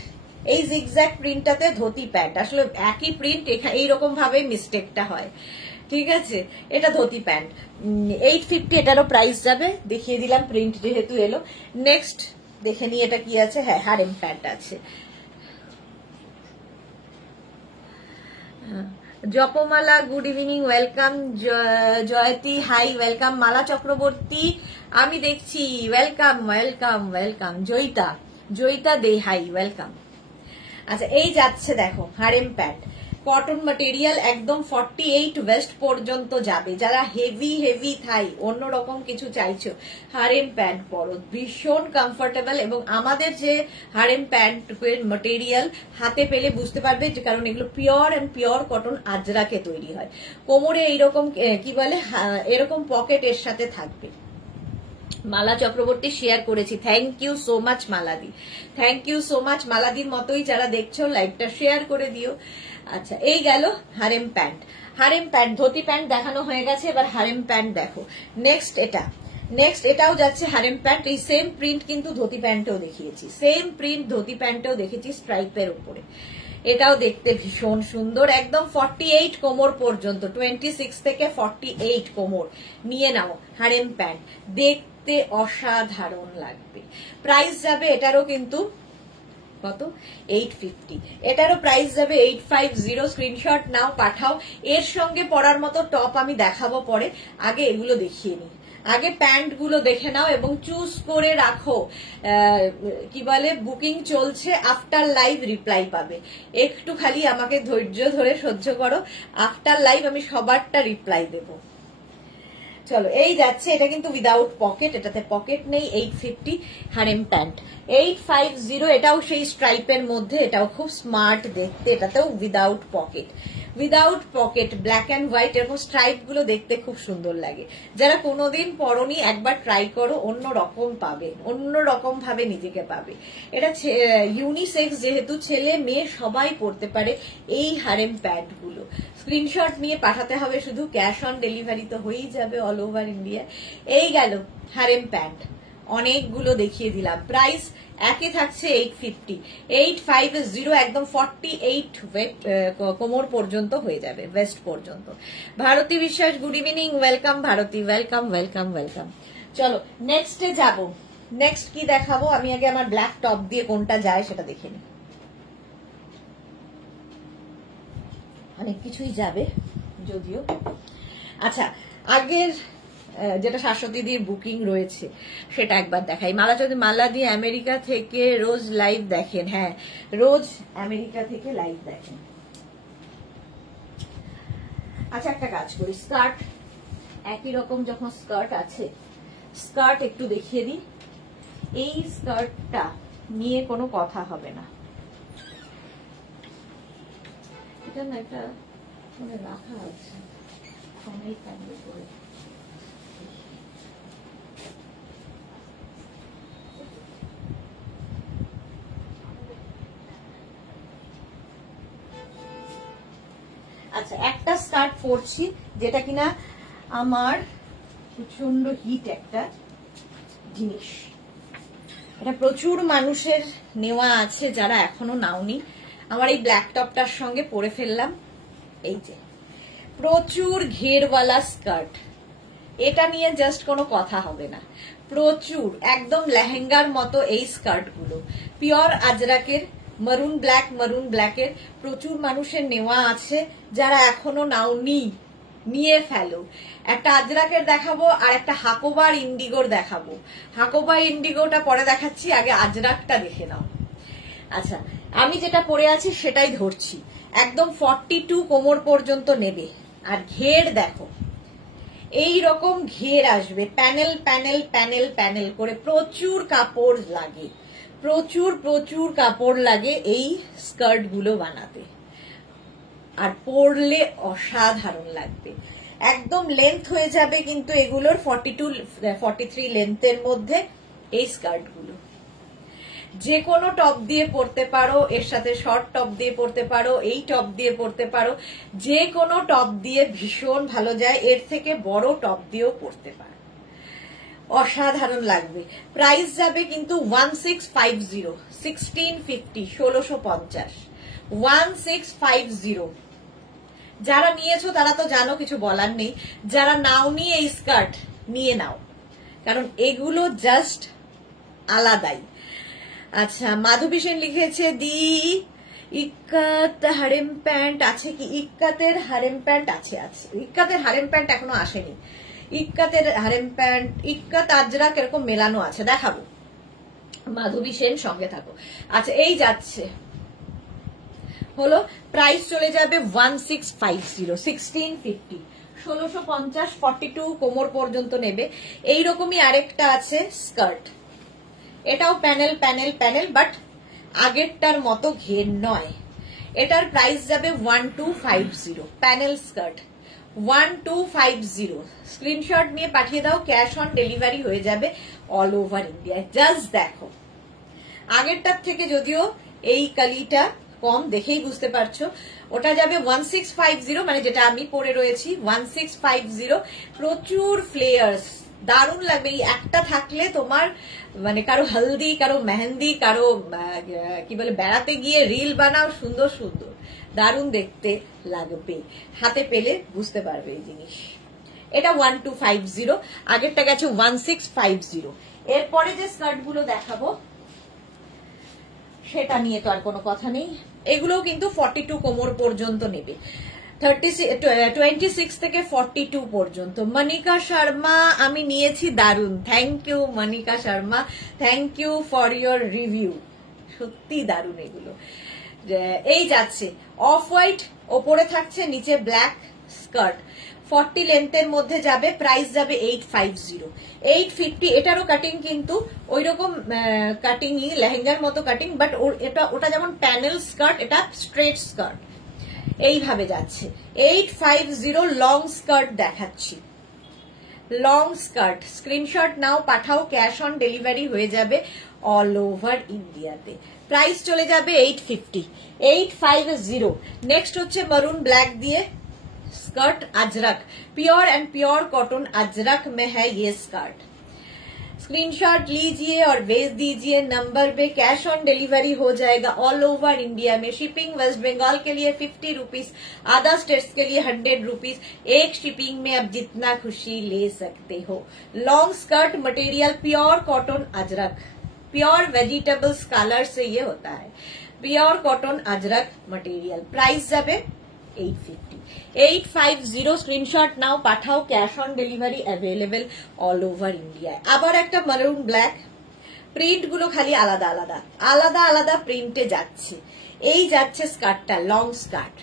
এই জিগজ্যাগ প্রিন্টটাতে ধুতি প্যান্ট, আসলে একই প্রিন্ট, এইরকম ভাবে মিস্টেকটা হয়, ঠিক আছে। এটা ধুতি প্যান্ট 850, এটারও প্রাইস যাবে, দেখিয়ে দিলাম প্রিন্ট যেহেতু এলো। নেক্সট দেখে নি এটা কি আছে, হ্যাঁ হারেম প্যান্ট আছে। Japamala, good evening, welcome. Jayati, hi, welcome. Mala Chakraborty আমি দেখছি, welcome welcome welcome. Jayita, Jayita Dey, hi, welcome. আচ্ছা এই যাচ্ছে দেখো হারেম প্যান্ট, কটন ম্যাটেরিয়াল, একদম 48 ওয়েস্ট পর্যন্ত যাবে। যারা হেভি হেভি থাই অন্যরকম কিছু চাইছো, হারেম প্যান্ট পরো, ভীষণ কমফোর্টেবল। এবং আমাদের যে হারেম প্যান্ট ম্যাটেরিয়াল হাতে পেলে বুঝতে পারবে, কারণ এগুলো পিওর অ্যান্ড পিওর কটন আজরাকে তৈরি হয়। কোমরে এইরকম কি বলে এরকম পকেট এর সাথে থাকবে। মালা চক্রবর্তী শেয়ার করেছি, থ্যাংক ইউ সো মাচ মালাদি, থ্যাংক ইউ সো মাচ মালাদির মতোই যারা দেখছো লাইভটা শেয়ার করে দিও। আচ্ছা এই গেল harem pant. Harem pant, dhoti pant দেখানো হয়ে গেছে, এবার হারেম প্যান্ট দেখো। নেক্সট এটাও যাচ্ছে হারেম প্যান্ট। এই সেম প্রিন্ট কিন্তু ধুতি প্যান্টেও দেখিয়েছি, সেম প্রিন্ট ধুতি প্যান্টেও দেখেছি স্ট্রাইপের উপরে। এটাও দেখতে ভীষণ সুন্দর, একদম 48 কোমর পর্যন্ত, 26 থেকে 48 কোমর নিয়ে নাও হারেম প্যান্ট, দেখতে অসাধারণ লাগবে। প্রাইস যাবে এটারও কিন্তু কত, 850, এটারও প্রাইস যাবে 850। স্ক্রিনশট নাও, পাঠাও। এর সঙ্গে পরার মতো টপ আমি দেখাবো পরে, আগে এগুলো দেখিয়ে নিই। আগে প্যান্ট গুলো দেখে নাও এবং চুজ করে রাখো। কি বলে, বুকিং চলছে, আফটার লাইভ রিপ্লাই পাবে। একটু খালি আমাকে ধৈর্য ধরে সহ্য করো, আফটার লাইভ আমি সবারটা রিপ্লাই দেবো। চলো এই যাচ্ছে, এটা কিন্তু উইদাউট পকেট, এটাতে পকেট নেই। 850 হারেম প্যান্ট, 850। এটাও সেই স্ট্রাইপের মধ্যে, এটাও খুব স্মার্ট দেখতে, এটাতেও without pocket, without pocket, black and white. এরকম স্ট্রাইপ গুলো দেখতে খুব সুন্দর লাগে। যারা কোনোদিন পরনি একবার ট্রাই করো, অন্য রকম পাবে, অন্য রকম ভাবে নিজেকে পাবে। এটা ইউনিসেক্স, যেহেতু ছেলে মেয়ে সবাই পরতে পারে এই হারেম প্যান্ট গুলো। স্ক্রিনশট নিয়ে পাঠাতে হবে, শুধু ক্যাশ অন ডেলিভারি তো হয়েই যাবে অল ওভার ইন্ডিয়া। এই গেল হারেম প্যান্ট, অনেকগুলো দেখিয়ে দিলাম। প্রাইস একই থাকছে 850, 850, একদম 48 কোমর পর্যন্ত হয়ে যাবে, ওয়েস্ট পর্যন্ত। Bharati Biswas, good evening, welcome Bharati, welcome welcome welcome. চলো নেক্সটে যাব। নেক্সট কি দেখাবো, আমি আগে আমার ব্ল্যাক টপ দিয়ে কোনটা যায় সেটা দেখে নিই। অনেক কিছুই যাবে যদিও। আচ্ছা আগের যেটা শাশ্বতীদির বুকিং রয়েছে সেটা একবার দেখাই। মালা দিয়ে আমেরিকা থেকে রোজ লাইভ দেখেন, হ্যাঁ রোজ আমেরিকা থেকে লাইভ দেখেন। আচ্ছা একটা কাজ করি, স্কার্ট একই রকম যখন স্কার্ট আছে, স্কার্ট একটু দেখিয়ে দিই। এই স্কার্টটা নিয়ে কোনো কথা হবে না, এটা না একটা রাখা আছে সময় থাকবে করে। আচ্ছা একটা স্কার্ট পরছি যেটা কিনা আমার প্রচন্ড হিট একটা জিনিস, এটা প্রচুর মানুষের নেওয়া আছে, যারা এখনো নাওনি। আমার এই ব্ল্যাক টপটার সঙ্গে পরে ফেললাম। এই যে প্রচুর ঘেরওয়ালা স্কার্ট, এটা নিয়ে জাস্ট কোনো কথা হবে না, প্রচুর একদম লেহেঙ্গার মতো এই স্কার্ট গুলো, পিওর আজরাকের, মারুন ব্ল্যাকের প্রচুর মানুষের নেওয়া আছে। যারা এখনো নাওনি নিয়ে ফেলো। একটা আজরাকের দেখাবো আর একটা হাকোবার ইন্ডিগোর দেখাবো। হাকোবা ইন্ডিগোটা পরে দেখাচ্ছি, আগে আজরাকটা দেখে নাও। আচ্ছা আমি যেটা পরে আছি সেটাই ধরছি, একদম 42 কোমর পর্যন্ত নেবে। আর ঘের দেখো, এই রকম ঘের আসবে, প্যানেল প্যানেল প্যানেল প্যানেল করে, প্রচুর কাপড় লাগে, প্রচুর কাপড় লাগে এই স্কার্ট গুলো বানাতে। আর পরলে অসাধারণ লাগবে, একদম লেন্থ হয়ে যাবে কিন্তু এগুলোর 42-43 লেন্থের মধ্যে এই স্কার্ট গুলো। যে কোনো টপ দিয়ে পরতে পারো, এর সাথে শর্ট টপ দিয়ে পরতে পারো, এই টপ দিয়ে পরতে পারো, যে কোনো টপ দিয়ে ভীষণ ভালো যায়। এর থেকে বড় টপ দিয়েও পরতে পারো, অসাধারণ লাগবে। প্রাইস যাবে কিন্তু 1650, 1650, 1650, 1650। যারা নিয়েছো তারা তো জানো, কিছু বলার নেই। যারা নাওনি এই স্কার্ট নিয়ে নাও, কারণ এগুলো জাস্ট আলাদাই। আচ্ছা মাধবী সেন লিখেছে দি ইক্কাত হারেম প্যান্ট আছে কি? ইক্কাতের হারেম প্যান্ট আছে, ইক্কাতের হারেম প্যান্ট এখনো আসেনি। ইক্কাতের হারেম প্যান্ট, ইক্কাত আজরা কিরকম মেলানো আছে দেখাবো। মাধবী সেন সঙ্গে থাকো। আচ্ছা এই যাচ্ছে হলো। প্রাইস চলে যাবে 1650, 1650, 1650, 42 কোমর পর্যন্ত নেবে। এইরকমই আরেকটা আছে স্কার্ট, এটাও প্যানেল প্যানেল প্যানেল, বাট আগেরটার মতো ঘের নয়। এটার প্রাইস যাবে 1250, প্যানেল স্কার্ট 1250। স্ক্রিনশট নিয়ে পাঠিয়ে দাও, ক্যাশ অন ডেলিভারি হয়ে যাবে অল ওভার ইন্ডিয়ায়। জাস্ট দেখো, আগেরটার থেকে যদিও এই কালিটা কম, দেখেই বুঝতে পারছো। ওটা যাবে 1650, মানে যেটা আমি পরে রয়েছি 1650। প্রচুর ফ্লেয়ার্স, দারুণ লাগবে। এই একটা থাকলে তোমার মানে কারো হলদি, কারো মেহেন্দি, কারো কি বলে বেড়াতে গিয়ে রিল বানাও, সুন্দর সুন্দর, দারুণ দেখতে লাগবে। হাতে পেলে বুঝতে পারবে এই জিনিস। এটা 1250, আগেরটা গেছে 1650। এরপরে যে স্কার্ট গুলো দেখাবো সেটা নিয়ে তো আর কোনো কথা নেই। এগুলোও কিন্তু 42 কোমর পর্যন্ত নেবে, 26 থেকে 42 পর্যন্ত। মনিকা শর্মা আমি নিয়েছি, দারুন, thank you Monica Sharma, thank you for your review, সত্যি দারুন এগুলো। এই যাচ্ছে অফ হোয়াইট, ওপরে থাকছে, নিচে ব্ল্যাক স্কার্ট, 40 লেন্থের মধ্যে যাবে। প্রাইস যাবে 850, 850। এটারও কাটিং কিন্তু ওই রকম কাটিংই, লেহেঙ্গার মতো কাটিং, বাট ওটা যেমন প্যানেল স্কার্ট, এটা স্ট্রেট স্কার্ট, এইভাবে যাচ্ছে। 850 লং স্কার্ট দেখাচ্ছি, লং স্কার্ট। স্ক্রিনশট নাও, পাঠাও, ক্যাশ অন ডেলিভারি হয়ে যাবে অল ওভার ইন্ডিয়াতে। প্রাইস চলে যাবে 850, 850। নেক্সট হচ্ছে মারুন ব্ল্যাক দিয়ে skirt, Ajrak, pure and pure cotton Ajrak में है ये स्कर्ट। स्क्रीनशॉट लीजिए और भेज दीजिए नंबर पे, कैश ऑन डिलीवरी हो जाएगा ऑल ओवर इंडिया में। शिपिंग वेस्ट बंगाल के लिए 50 रुपीज, अदर स्टेट्स के लिए 100 रुपीज। एक शिपिंग में आप जितना खुशी ले सकते हो। Long skirt, material pure cotton Ajrak, pure vegetables colour से ये होता है, pure cotton Ajrakh material. Price जाबे 850, 850। স্ক্রিনশট নাও, পাঠাও, cash on delivery available all over ইন্ডিয়ায়। আবার একটা মারুন ব্ল্যাক, প্রিন্ট গুলো খালি আলাদা আলাদা আলাদা আলাদা প্রিন্টে যাচ্ছে। এই যাচ্ছে স্কার্টটা, লং স্কার্ট।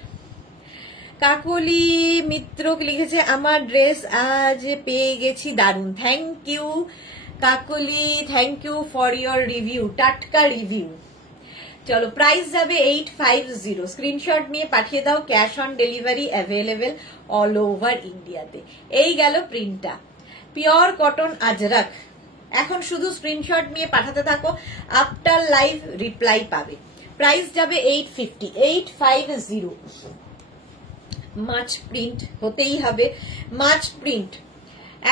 কাকলি মিত্র লিখেছে আমার ড্রেস আজ পেয়ে গেছি, দারুন, thank you Kakali, thank you for your review, টাটকা রিভিউ। চলো, প্রাইস যাবে 850, স্ক্রিনশট নিয়ে পাঠিয়ে দাও, cash on delivery available all over ইন্ডিয়াতে। এই গেল প্রিন্টটা, পিওর কটন আজরক। এখন শুধু স্ক্রিনশট নিয়ে পাঠাতে থাকো, আফটার লাইভ রিপ্লাই পাবে। প্রাইস যাবে 850, 850। মাছ প্রিন্ট হতেই হবে, মাছ প্রিন্ট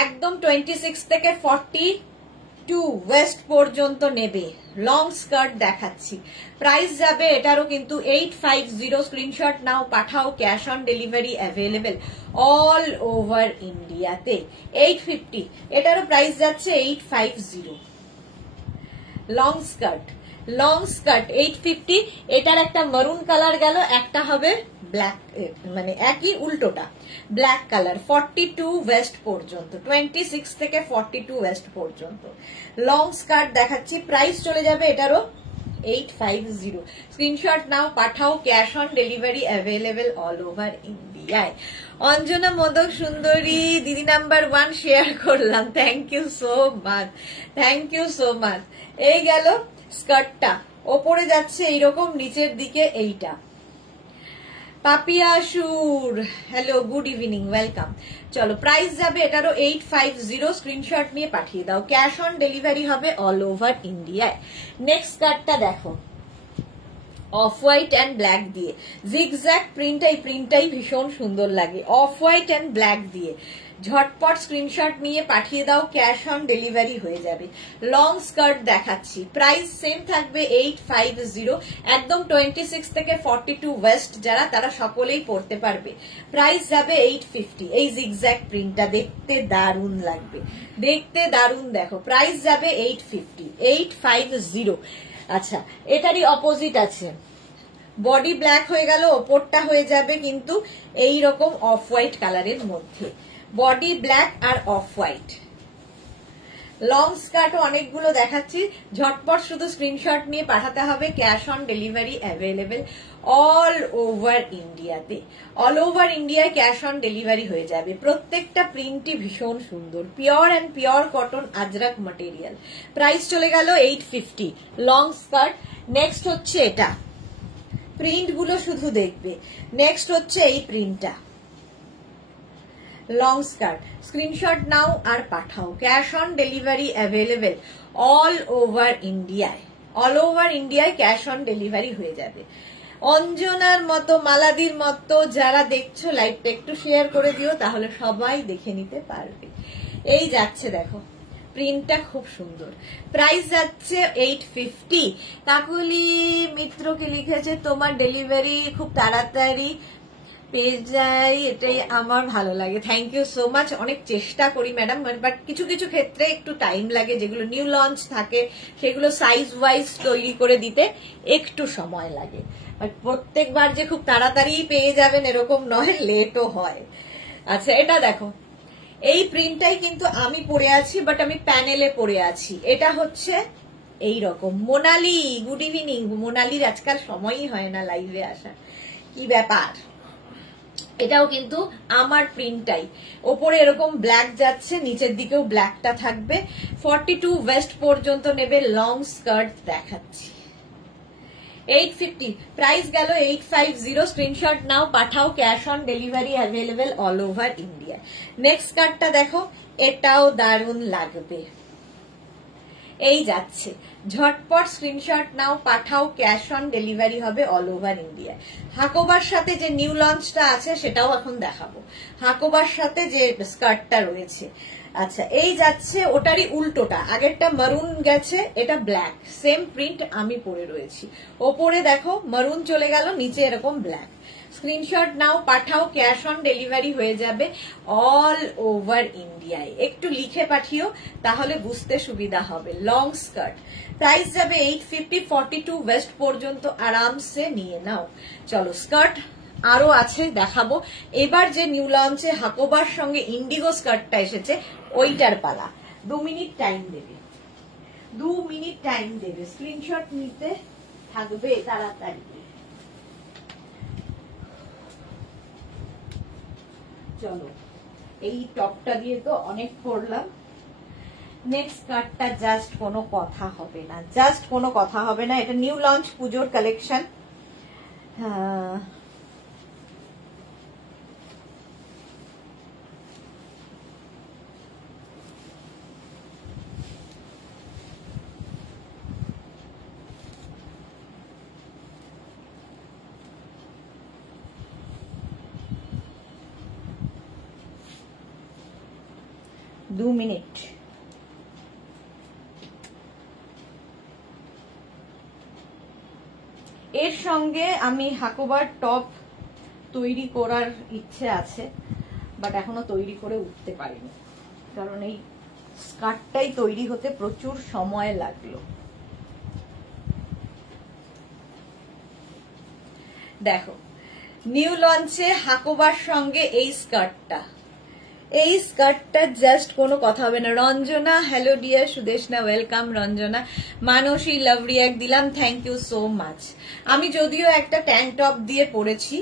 একদম 26 থেকে 42 ওয়েস্ট পর্যন্ত নেবে। লং স্কার্ট দেখাচ্ছি, প্রাইস যাবে এটারও কিন্তু 850। স্ক্রিনশট নাও, পাঠাও, cash on delivery available all over ইন্ডিয়াতে। 850, এটারও প্রাইস যাচ্ছে 850। Long skirt, long skirt 850। এটার একটা মারুন কালার গেল, একটা হবে ব্ল্যাক, মানে একই উল্টোটা ব্ল্যাক কালার। 42 ওয়েস্ট পর্যন্ত, 26 থেকে 42 ওয়েস্ট পর্যন্ত লং স্কার্ট দেখাচ্ছি। প্রাইস চলে যাবে এটারও 850। স্ক্রিনশট নাও, পাঠাও, cash on delivery available all over ইন্ডিয়ায়। অঞ্জনা মোদক সুন্দরী দিদি নাম্বার 1 শেয়ার করলাম, thank you so much, thank you so much. এই গেল স্কার্টটা, ওপরে যাচ্ছে এইরকম, নিচের দিকে এইটা। পাপিয়া সুর, হ্যালো, গুড ইভিনিং, ওয়েলকাম। চলো, প্রাইস যাবে এটারও 850। স্ক্রিনশট নিয়ে পাঠিয়ে দাও, ক্যাশ অন ডেলিভারি হবে অল ওভার ইন্ডিয়ায়। নেক্সট কার্ডটা দেখো, অফ হোয়াইট অ্যান্ড ব্ল্যাক দিয়ে জিগজ্যাগ প্রিন্ট। এই প্রিন্টটাই ভীষণ সুন্দর লাগে, অফ হোয়াইট অ্যান্ড ব্ল্যাক দিয়ে। ঝটপট স্ক্রিনশট নিয়ে পাঠিয়ে দাও, ক্যাশ অন ডেলিভারি হয়ে যাবে। লং স্কার্ট দেখাচ্ছি, প্রাইস সেম থাকবে 850। একদম 26 থেকে 42 ওয়েস্ট যারা, তারা সকলেই পড়তে পারবে। প্রাইস যাবে 850। এই জিগজ্যাগ প্রিন্টটা দেখতে দারুণ লাগবে, দেখতে দারুণ। দেখো, প্রাইস যাবে 850, 850। আচ্ছা, এটারই অপোজিট আছে, বডি ব্ল্যাক হয়ে গেল, ওপরটা হয়ে যাবে কিন্তু এই রকম অফ হোয়াইট কালারের মধ্যে, বডি ব্ল্যাক আর অফ হোয়াইট। লং স্কার্টও অনেকগুলো দেখাচ্ছি, ঝটপট শুধু স্ক্রিনশট নিয়ে পাঠাতে হবে। Cash on delivery available all over ইন্ডিয়াতে, অল ওভার ইন্ডিয়ায় ক্যাশ অন ডেলিভারি হয়ে যাবে। প্রত্যেকটা প্রিন্টই ভীষণ সুন্দর, pure and pure cotton Ajrak material. Price চলে গেল 850 লং স্কার্ট। নেক্সট হচ্ছে এটা, প্রিন্ট গুলো শুধু দেখবে। নেক্সট হচ্ছে এই প্রিন্টটা, লং স্কার্ট। স্ক্রিনশট নাও আর পাঠাও। Cash on delivery available all over ইন্ডিয়ায়, অল ওভার ইন্ডিয়ায় ক্যাশ অন ডেলিভারি হয়ে যাবে। অঞ্জনার মতো, মালাদির মতো যারা দেখছো লাইভটা একটু শেয়ার করে দিও, তাহলে সবাই দেখে নিতে পারবে। এই যাচ্ছে দেখো, প্রিন্টটা খুব সুন্দর। প্রাইস যাচ্ছে 850। কাকুলি মিত্রকে লিখেছে তোমার ডেলিভারি খুব তাড়াতাড়ি পেয়ে যাই, এটাই আমার ভালো লাগে। Thank you so much. অনেক চেষ্টা করি ম্যাডাম, বাট কিছু কিছু ক্ষেত্রে একটু টাইম লাগে। যেগুলো নিউ লঞ্চ থাকে সেগুলো সাইজ ওয়াইজ তৈরি করে দিতে একটু সময় লাগে। বাট প্রত্যেকবার যে খুব তাড়াতাড়ি পেয়ে যাবেন এরকম নয়, লেটও হয়। আচ্ছা এটা দেখো, এই প্রিন্টটাই কিন্তু আমি পরে আছি, বাট আমি প্যানেলে পরে আছি। এটা হচ্ছে এই রকম। Monali good evening. মোনালির আজকাল সময়ই হয় না লাইভে আসা, কি ব্যাপার। এটাও কিন্তু আমার প্রিন্টটাই, ওপরে এরকম ব্ল্যাক যাচ্ছে, নিচের দিকেও ব্ল্যাকটা থাকবে। 42 ওয়েস্ট পর্যন্ত নেবে। লং স্কার্ট দেখাচ্ছি 850। প্রাইস গেল 850। স্ক্রিনশট নাও পাঠাও। Cash on delivery available all over India. Next স্কার্টটা দেখো, এটাও দারুণ লাগবে। এই যাচ্ছে, ঝটপট স্ক্রিনশট নাও পাঠাও। ক্যাশ অন ডেলিভারি হবে অল ওভার ইন্ডিয়া। হাকোবার সাথে যে নিউ লঞ্চটা আছে সেটাও এখন দেখাবো। হাকোবার সাথে যে স্কার্টটা রয়েছে, আচ্ছা এই যাচ্ছে, ওটারই উল্টোটা। আগেরটা মারুন গেছে, এটা ব্ল্যাক। সেম প্রিন্ট আমি পরে রয়েছি। ওপরে দেখো মারুন চলে গেল, নিচে এরকম ব্ল্যাক। স্ক্রিনশট নাও পাঠাও। ক্যাশ অন ডেলিভারি হয়ে যাবে অল ওভার ইন্ডিয়ায়। একটু লিখে পাঠিও, তাহলে বুঝতে সুবিধা হবে। লং স্কার্ট প্রাইস যাবে 850। 42 ওয়েস্ট পর্যন্ত আরামসে নিয়ে নাও। চলো স্কার্ট আরো আছে দেখাবো। এবার যে নিউ লঞ্চে হাকোবার সঙ্গে ইন্ডিগো স্কার্টটা এসেছে, ওইটার পালা। 2 মিনিট টাইম দেবে, 2 মিনিট টাইম দেবে। স্ক্রিনশট নিতে থাকবে তাড়াতাড়ি। চলো এই টপটা দিয়ে তো অনেক পড়লাম। নেক্সট কার্ডটা জাস্ট কোনো কথা হবে না, জাস্ট কোনো কথা হবে না। এটা নিউ লঞ্চ পুজোর কালেকশন। দু মিনিট। এর সঙ্গে আমি হাকোবার টপ তৈরি করার ইচ্ছে আছে, বাট এখনো তৈরি করে উঠতে পারিনি, কারণ এই স্কার্টটাই তৈরি হতে প্রচুর সময় লাগলো। দেখো নিউ লঞ্চে হাকোবার সঙ্গে এই স্কার্টটা, এই স্কার্টটা জাস্ট কোনো কথা হবে না। Ranjana hello dear, Sudeshna welcome. Ranjana Manasi love react দিলাম, থ্যাংক ইউ সো মাচ। আমি যদিও একটা ট্যাঙ্ক টপ দিয়ে পরেছি,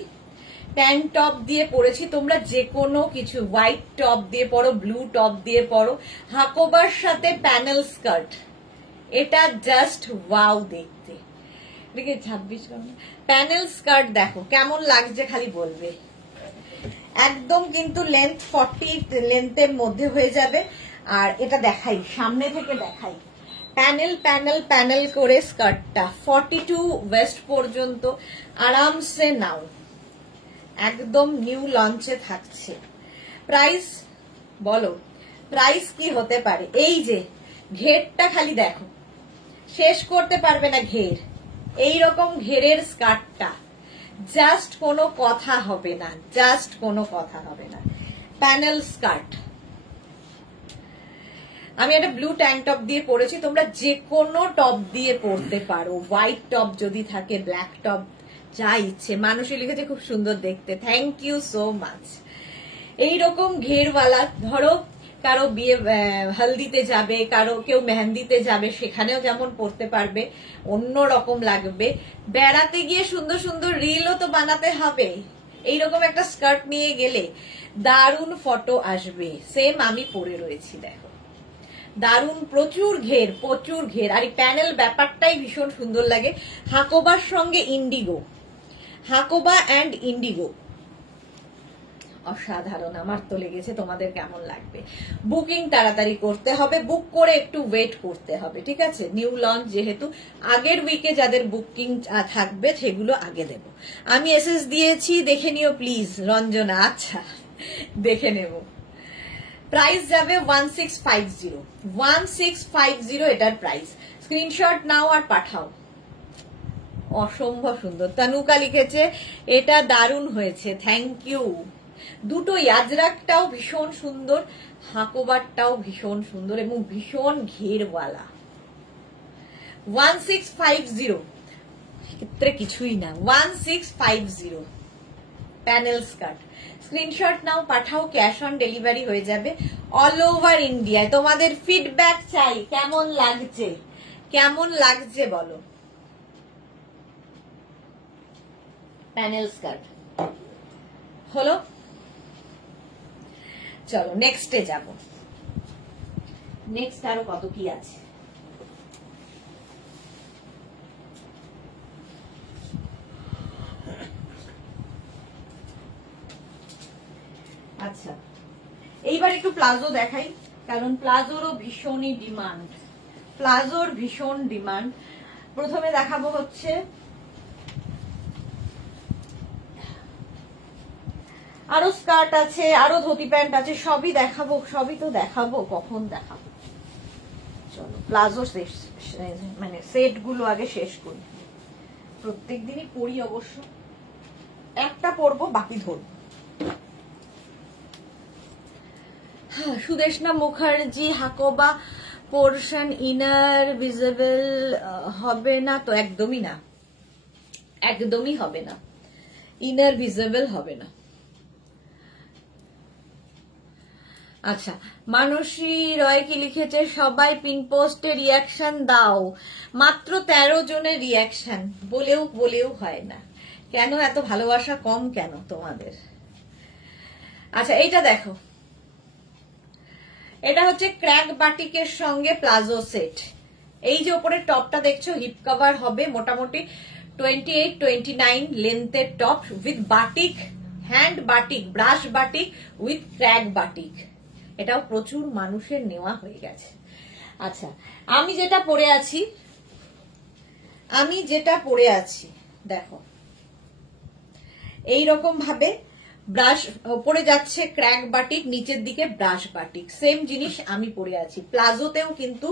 ট্যাঙ্ক টপ দিয়ে পরেছি, তোমরা যে কোনো কিছু হোয়াইট টপ দিয়ে পরো, ব্লু টপ দিয়ে পরো। হাকোবার সাথে প্যানেল স্কার্ট, এটা জাস্ট ওয়াও দেখতে। 26 প্যানেল স্কার্ট দেখো কেমন লাগছে, খালি বলবে। একদম কিন্তু লেন্থ 40 লেন্থের মধ্যে হয়ে যাবে। আর এটা দেখাই, সামনে থেকে দেখাই, প্যানেল প্যানেল প্যানেল করে স্কার্টটা 42 ওয়েস্ট পর্যন্ত আরামসে নাও। একদম নিউ লঞ্চে থাকছে। প্রাইস বলো, প্রাইস কি হতে পারে? এই যে ঘেরটা খালি দেখো, শেষ করতে পারবে না ঘের। এইরকম ঘেরের স্কার্টটা জাস্ট কোনো কথা হবে না, জাস্ট কোনো কথা হবে না। প্যানেল স্কার্ট, আমি একটা ব্লু ট্যাঙ্ক টপ দিয়ে পরেছি, তোমরা যে কোনো টপ দিয়ে পরতে পারো। হোয়াইট টপ যদি থাকে, ব্ল্যাক টপ, যা ইচ্ছে। মানুষই লিখেছে খুব সুন্দর দেখতে, থ্যাংক ইউ সো মাচ। এইরকম ঘেরওয়ালা, ধরো কারো বিয়ে হলদিতে যাবে, কারো কেউ মেহেন্দিতে যাবে, সেখানেও যেমন পরতে পারবে, অন্য রকম লাগবে। বেড়াতে গিয়ে সুন্দর সুন্দর রিলও তো বানাতে হবে। এইরকম একটা স্কার্ট নিয়ে গেলে দারুণ ফটো আসবে। সেম আমি পরে রয়েছি, দেখো দারুণ, প্রচুর ঘের, প্রচুর ঘের। আর এই প্যানেল ব্যাপারটাই ভীষণ সুন্দর লাগে। হাকোবার সঙ্গে ইন্ডিগো, হাকোবা অ্যান্ড ইন্ডিগো, অসাধারণ। আমার তো লেগেছে, তোমাদের কেমন লাগবে? বুকিং তাড়াতাড়ি করতে হবে, বুক করে একটু ওয়েট করতে হবে, ঠিক আছে? নিউ লঞ্চ যেহেতু, আগের উইকে যাদের বুকিং থাকবে সেগুলো আগে দেব। আমি এসএস দিয়েছি, দেখে নিও প্লিজ রঞ্জনা। আচ্ছা, দেখে নেব। প্রাইস যাবে 1650, 1650 এটার প্রাইস। স্ক্রিনশট নাও আর পাঠাও। অসম্ভব সুন্দর। তানুকা লিখেছে এটা দারুণ হয়েছে, থ্যাংক ইউ। দুটোই, আজরাকটাও ভীষণ সুন্দর, হাকোবারটাও ভীষণ সুন্দর এবং ভীষণ ঘেরওয়ালা। 1650 ক্ষেত্রে কিছুই না, 1650 প্যানেল স্কার্ট। স্ক্রিনশট নাও পাঠাও, ক্যাশ অন ডেলিভারি হয়ে যাবে অল ওভার ইন্ডিয়ায়। তোমাদের ফিডব্যাক চাই, কেমন লাগছে, কেমন লাগছে বলো। প্যানেল স্কার্ট হলো, চলো নেক্সটে যাব। নেক্সট আরো কত কি আছে। আচ্ছা, এইবার একটু প্লাজো দেখাই, কারণ প্লাজোরও ভীষণই ডিমান্ড, প্লাজোর ভীষণ ডিমান্ড। প্রথমে দেখাবো হচ্ছে আরো স্কার্ট আছে, আরো ধুতি প্যান্ট আছে, সবই দেখাবো, সবই তো দেখাবো, কখন দেখাবো। চলো প্লাজো শেষ, মানে সেট গুলো আগে শেষ করি। প্রত্যেক দিনই পরি অবশ্য, একটা পরবো বাকি ধরবো। Sudeshna Mukherjee, Hakoba portion inner visible হবে না তো? একদমই না, একদমই হবে না, ইনার ভিজিবল হবে না। আচ্ছা, মানসী রয় কি লিখেছে, সবাই পিন পোস্টে রিয়াকশন দাও। মাত্র 13 জনের রিয়াকশন, বলেও হয় না। কেন এত ভালোবাসা কম কেন তোমাদের? আচ্ছা, এইটা দেখো, এটা হচ্ছে ক্র্যাক বাটিকের সঙ্গে প্লাজো সেট। এই যে উপরে টপটা দেখছো, হিপ কভার হবে মোটামুটি 28-29 লেন্থের top with batik, hand batik, brush batik with crack batik. এটাও প্রচুর মানুষের নেওয়া হয়ে গেছে। আচ্ছা, আমি যেটা পরে আছি দেখো, এইরকম ভাবে ব্রাশ উপরে যাচ্ছে ক্র্যাক বাটিক, নিচের দিকে ব্রাশ বাটিক, সেম জিনিস আমি পরে আছি। প্লাজোতেও কিন্তু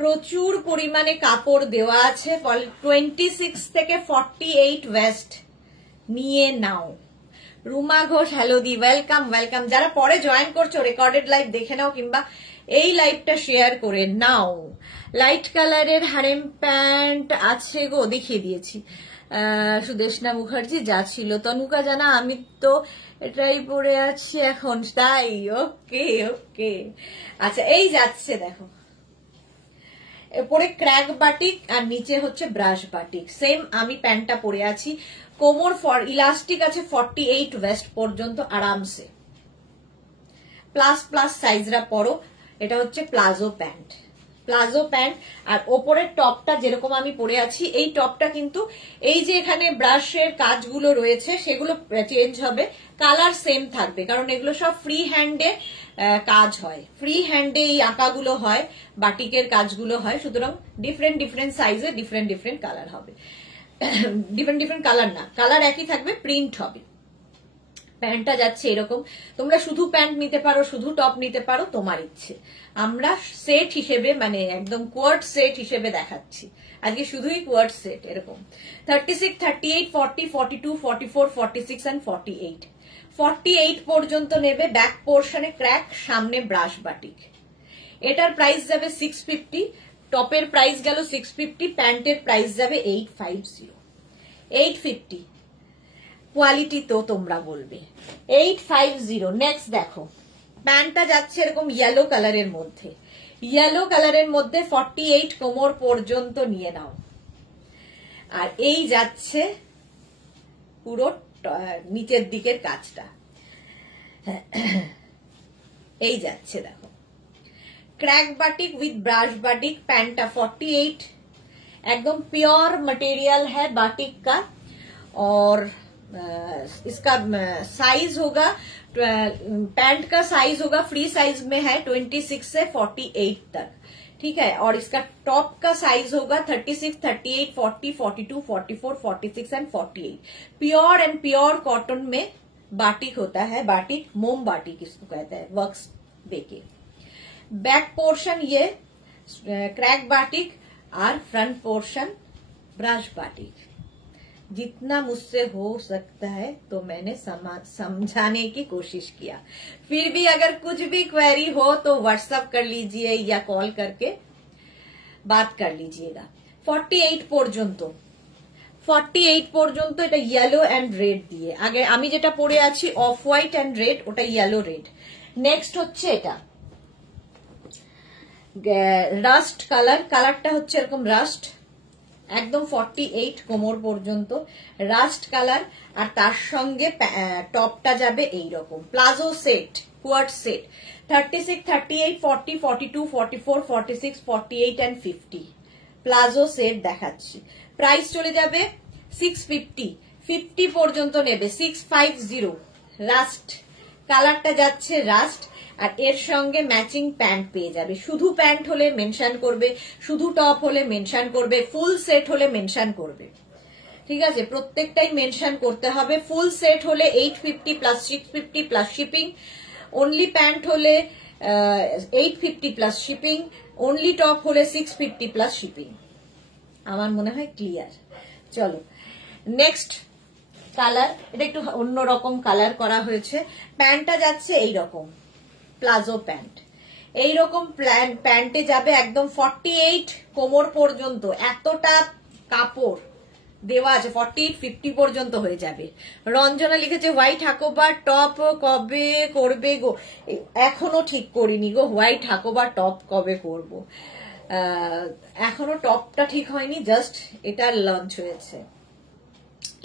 প্রচুর পরিমাণে কাপড় দেওয়া আছে। 26 থেকে 48 ওয়েস্ট নিয়ে নাও। রুমা ঘোষ, হ্যালো দি, ওয়েলকাম ওয়েলকাম। যারা পরে জয়েন করছো, রেকর্ডেড লাইভ দেখে নাও, কিংবা এই লাইভটা শেয়ার করে নাও। লাইট কালারের হারেম প্যান্ট আছে গো, দেখিয়ে দিয়েছি। সুদেশনা মুখার্জি যা ছিল। তনুকা জানা, আমি তো এটাই পরে আছি এখন, তাই? ওকে ওকে। আচ্ছা, এই যাচ্ছে দেখো, উপরে ক্র্যাক বাটিক আর নিচে হচ্ছে ব্রাশ বাটিক, সেম আমি প্যান্টটা পরে আছি। কোমর ইলাস্টিক আছে 48 ওয়েস্ট পর্যন্ত আরামসে। প্লাস প্লাস সাইজরা পরো। এটা হচ্ছে প্লাজো প্যান্ট, প্লাজো প্যান্ট। আর ওপরের টপটা যেরকম আমি পরে আছি, এই টপটা কিন্তু এই যে এখানে ব্রাশের কাজগুলো রয়েছে সেগুলো চেঞ্জ হবে, কালার সেম থাকবে, কারণ এগুলো সব ফ্রি হ্যান্ডে কাজ হয়, ফ্রি হ্যান্ডে এই আঁকাগুলো হয়, বাটিকের কাজগুলো হয়। সুতরাং ডিফারেন্ট ডিফারেন্ট সাইজে ডিফারেন্ট ডিফারেন্ট কালার হবে, ডিফারেন্ট ডিফারেন্ট কালার না, কালার একই থাকবে, প্রিন্ট হবে। প্যান্টটা যাচ্ছে এরকম, তোমরা শুধু প্যান্ট নিতে পারো, শুধু টপ নিতে পারো, তোমার ইচ্ছে। আমরা সেট হিসেবে, মানে একদম কোয়ার্ট সেট হিসেবে দেখাচ্ছি আজকে, শুধুই কোয়ার্ট সেট। এরকম 36, 38, 40, 42, 44, 46 and 48, 48 পর্যন্ত নেবে। ব্যাক পোর্শনে ক্র্যাক, সামনে ব্রাশ বাটিক। এটার প্রাইস যাবে 650, টপের প্রাইস গেল 650, প্যান্টের প্রাইস যাবে 850, 850। কোয়ালিটি তো তোমরা বলবে 850। নেক্সট দেখো, প্যান্টটা যাচ্ছে এরকম ইয়েলো কালারের মধ্যে, ইয়েলো কালারের মধ্যে 48 কোমর পর্যন্ত নিয়ে নাও। আর এই যাচ্ছে পুরো নিচের দিকের কাজটা, এই যাচ্ছে দেখো, क्रैक बाटिक विद ब्राश बाटिक, पैंटा 48, एकदम प्योर मटेरियल है बाटिक का। और इसका साइज होगा, पैंट का साइज होगा, फ्री साइज में है 26 से 48 तक, ठीक है। और इसका टॉप का साइज होगा 36, 38, 40, 42, 44, 46 and 48। Pure and pure cotton में बाटिक होता है, बाटिक मोम बाटिक इसको कहते हैं, वर्क्स देके। बैक पोर्शन ये क्रैक बाटिक और फ्रंट पोर्शन ब्रश बाटिक। जितना मुझसे हो सकता है तो मैंने समझाने की कोशिश किया। फिर भी अगर कुछ भी क्वेरी हो तो व्हाट्सएप कर लीजिए या कॉल करके बात कर लीजिएगा। 48 পর্যন্ত, 48 পর্যন্ত এটা ইয়েলো এন্ড রেড দিয়ে। আগে আমি যেটা পরে আছি অফ হোয়াইট এন্ড রেড, ওটা ইয়েলো রেড। নেক্সট হচ্ছে এটা রাস্ট কালার, কালারটা হচ্ছে এরকম রাস্ট, একদম 48 কোমর পর্যন্ত রাস্ট কালার। আর তার সঙ্গে টপটা যাবে এইরকম palazzo set, co-ord set, 36, 38, 40, 42, 44, 46, 48 and 50 palazzo set দেখাচ্ছি। প্রাইস চলে যাবে 650, 50 পর্যন্ত নেবে 650। রাস্ট কালারটা যাচ্ছে রাস্ট, আর এর সঙ্গে ম্যাচিং প্যান্ট পেয়ে যাবে। শুধু প্যান্ট হলে মেনশন করবে, শুধু টপ হলে মেনশন করবে, ফুল সেট হলে মেনশন করবে, ঠিক আছে। প্রত্যেকটাই মেনশন করতে হবে। ফুল সেট হলে 850 plus 650 plus shipping, only pant হলে 850 প্লাস শিপিং, অনলি টপ হলে 650 প্লাস শিপিং। আমার মনে হয় ক্লিয়ার। চলো নেক্সট কালার, এটা একটু অন্যরকম কালার করা হয়েছে। প্যান্টটা যাচ্ছে এইরকম প্লাজো প্যান্ট, এইরকম প্যান্টে যাবে একদম 48 কোমর পর্যন্ত, এতটা কাপড় দেওয়া আছে, 48, 50 পর্যন্ত হয়ে যাবে। রঞ্জনা লিখেছে হোয়াইট হাকোবার টপ কবে করবে গো? এখনো ঠিক করিনি গো, হোয়াইট হাকোবার টপ কবে করব, এখনো টপটা ঠিক হয়নি, জাস্ট এটা লঞ্চ হয়েছে।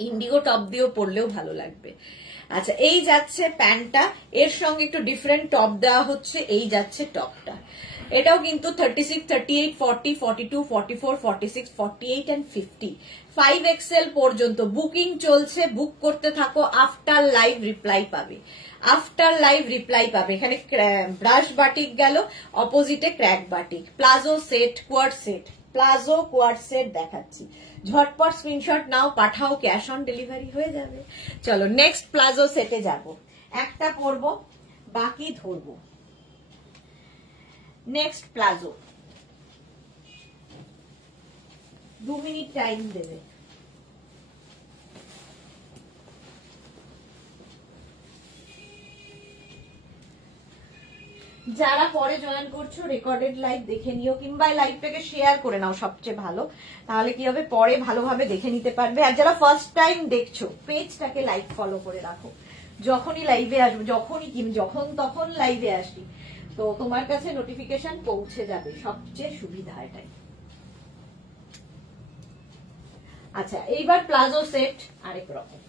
ইন্ডিগো টপ দিয়েও পরলেও ভালো লাগবে। আচ্ছা এই যাচ্ছে প্যান্টটা, এর সঙ্গে একটু ডিফারেন্ট টপ দেওয়া হচ্ছে, এই যাচ্ছে টপটা। এটাও কিন্তু 36, 38, 40, 42, 44, 46, 48 এন্ড 50 5XL পর্যন্ত বুকিং চলছে। বুক করতে থাকো, আফটার লাইভ রিপ্লাই পাবে, আফটার লাইভ রিপ্লাই পাবে। এখানে ব্রাশ বাটিক গেল, অপোজিটে crack batik, palazzo set, co-ord set, palazzo co-ord set দেখাচ্ছি। ঝটপট স্ক্রিনশট নাও, পাঠাও, ক্যাশ অন ডেলিভারি হয়ে যাবে। চলো নেক্সট প্লাজো সেটে যাব, একটা পরবো বাকি ধরবো। নেক্সট প্লাজো 2 মিনিট টাইম দেবে। যারা পরে জয়েন করছো রেকর্ডেড লাইভ দেখে নিও, কিংবা লাইভটাকে শেয়ার করে নাও, সবচেয়ে ভালো। তাহলে কি হবে, পরে ভালোভাবে দেখে নিতে পারবে। আর যারা ফার্স্ট টাইম দেখছো পেজটাকে লাইক ফলো করে রাখো। যখনই লাইভে আসবো, যখন তখন লাইভে আসি, তো তোমার কাছে নোটিফিকেশন পৌঁছে যাবে, সবচেয়ে সুবিধা এটাই। আচ্ছা এইবার প্লাজো সেট আরেক রকম।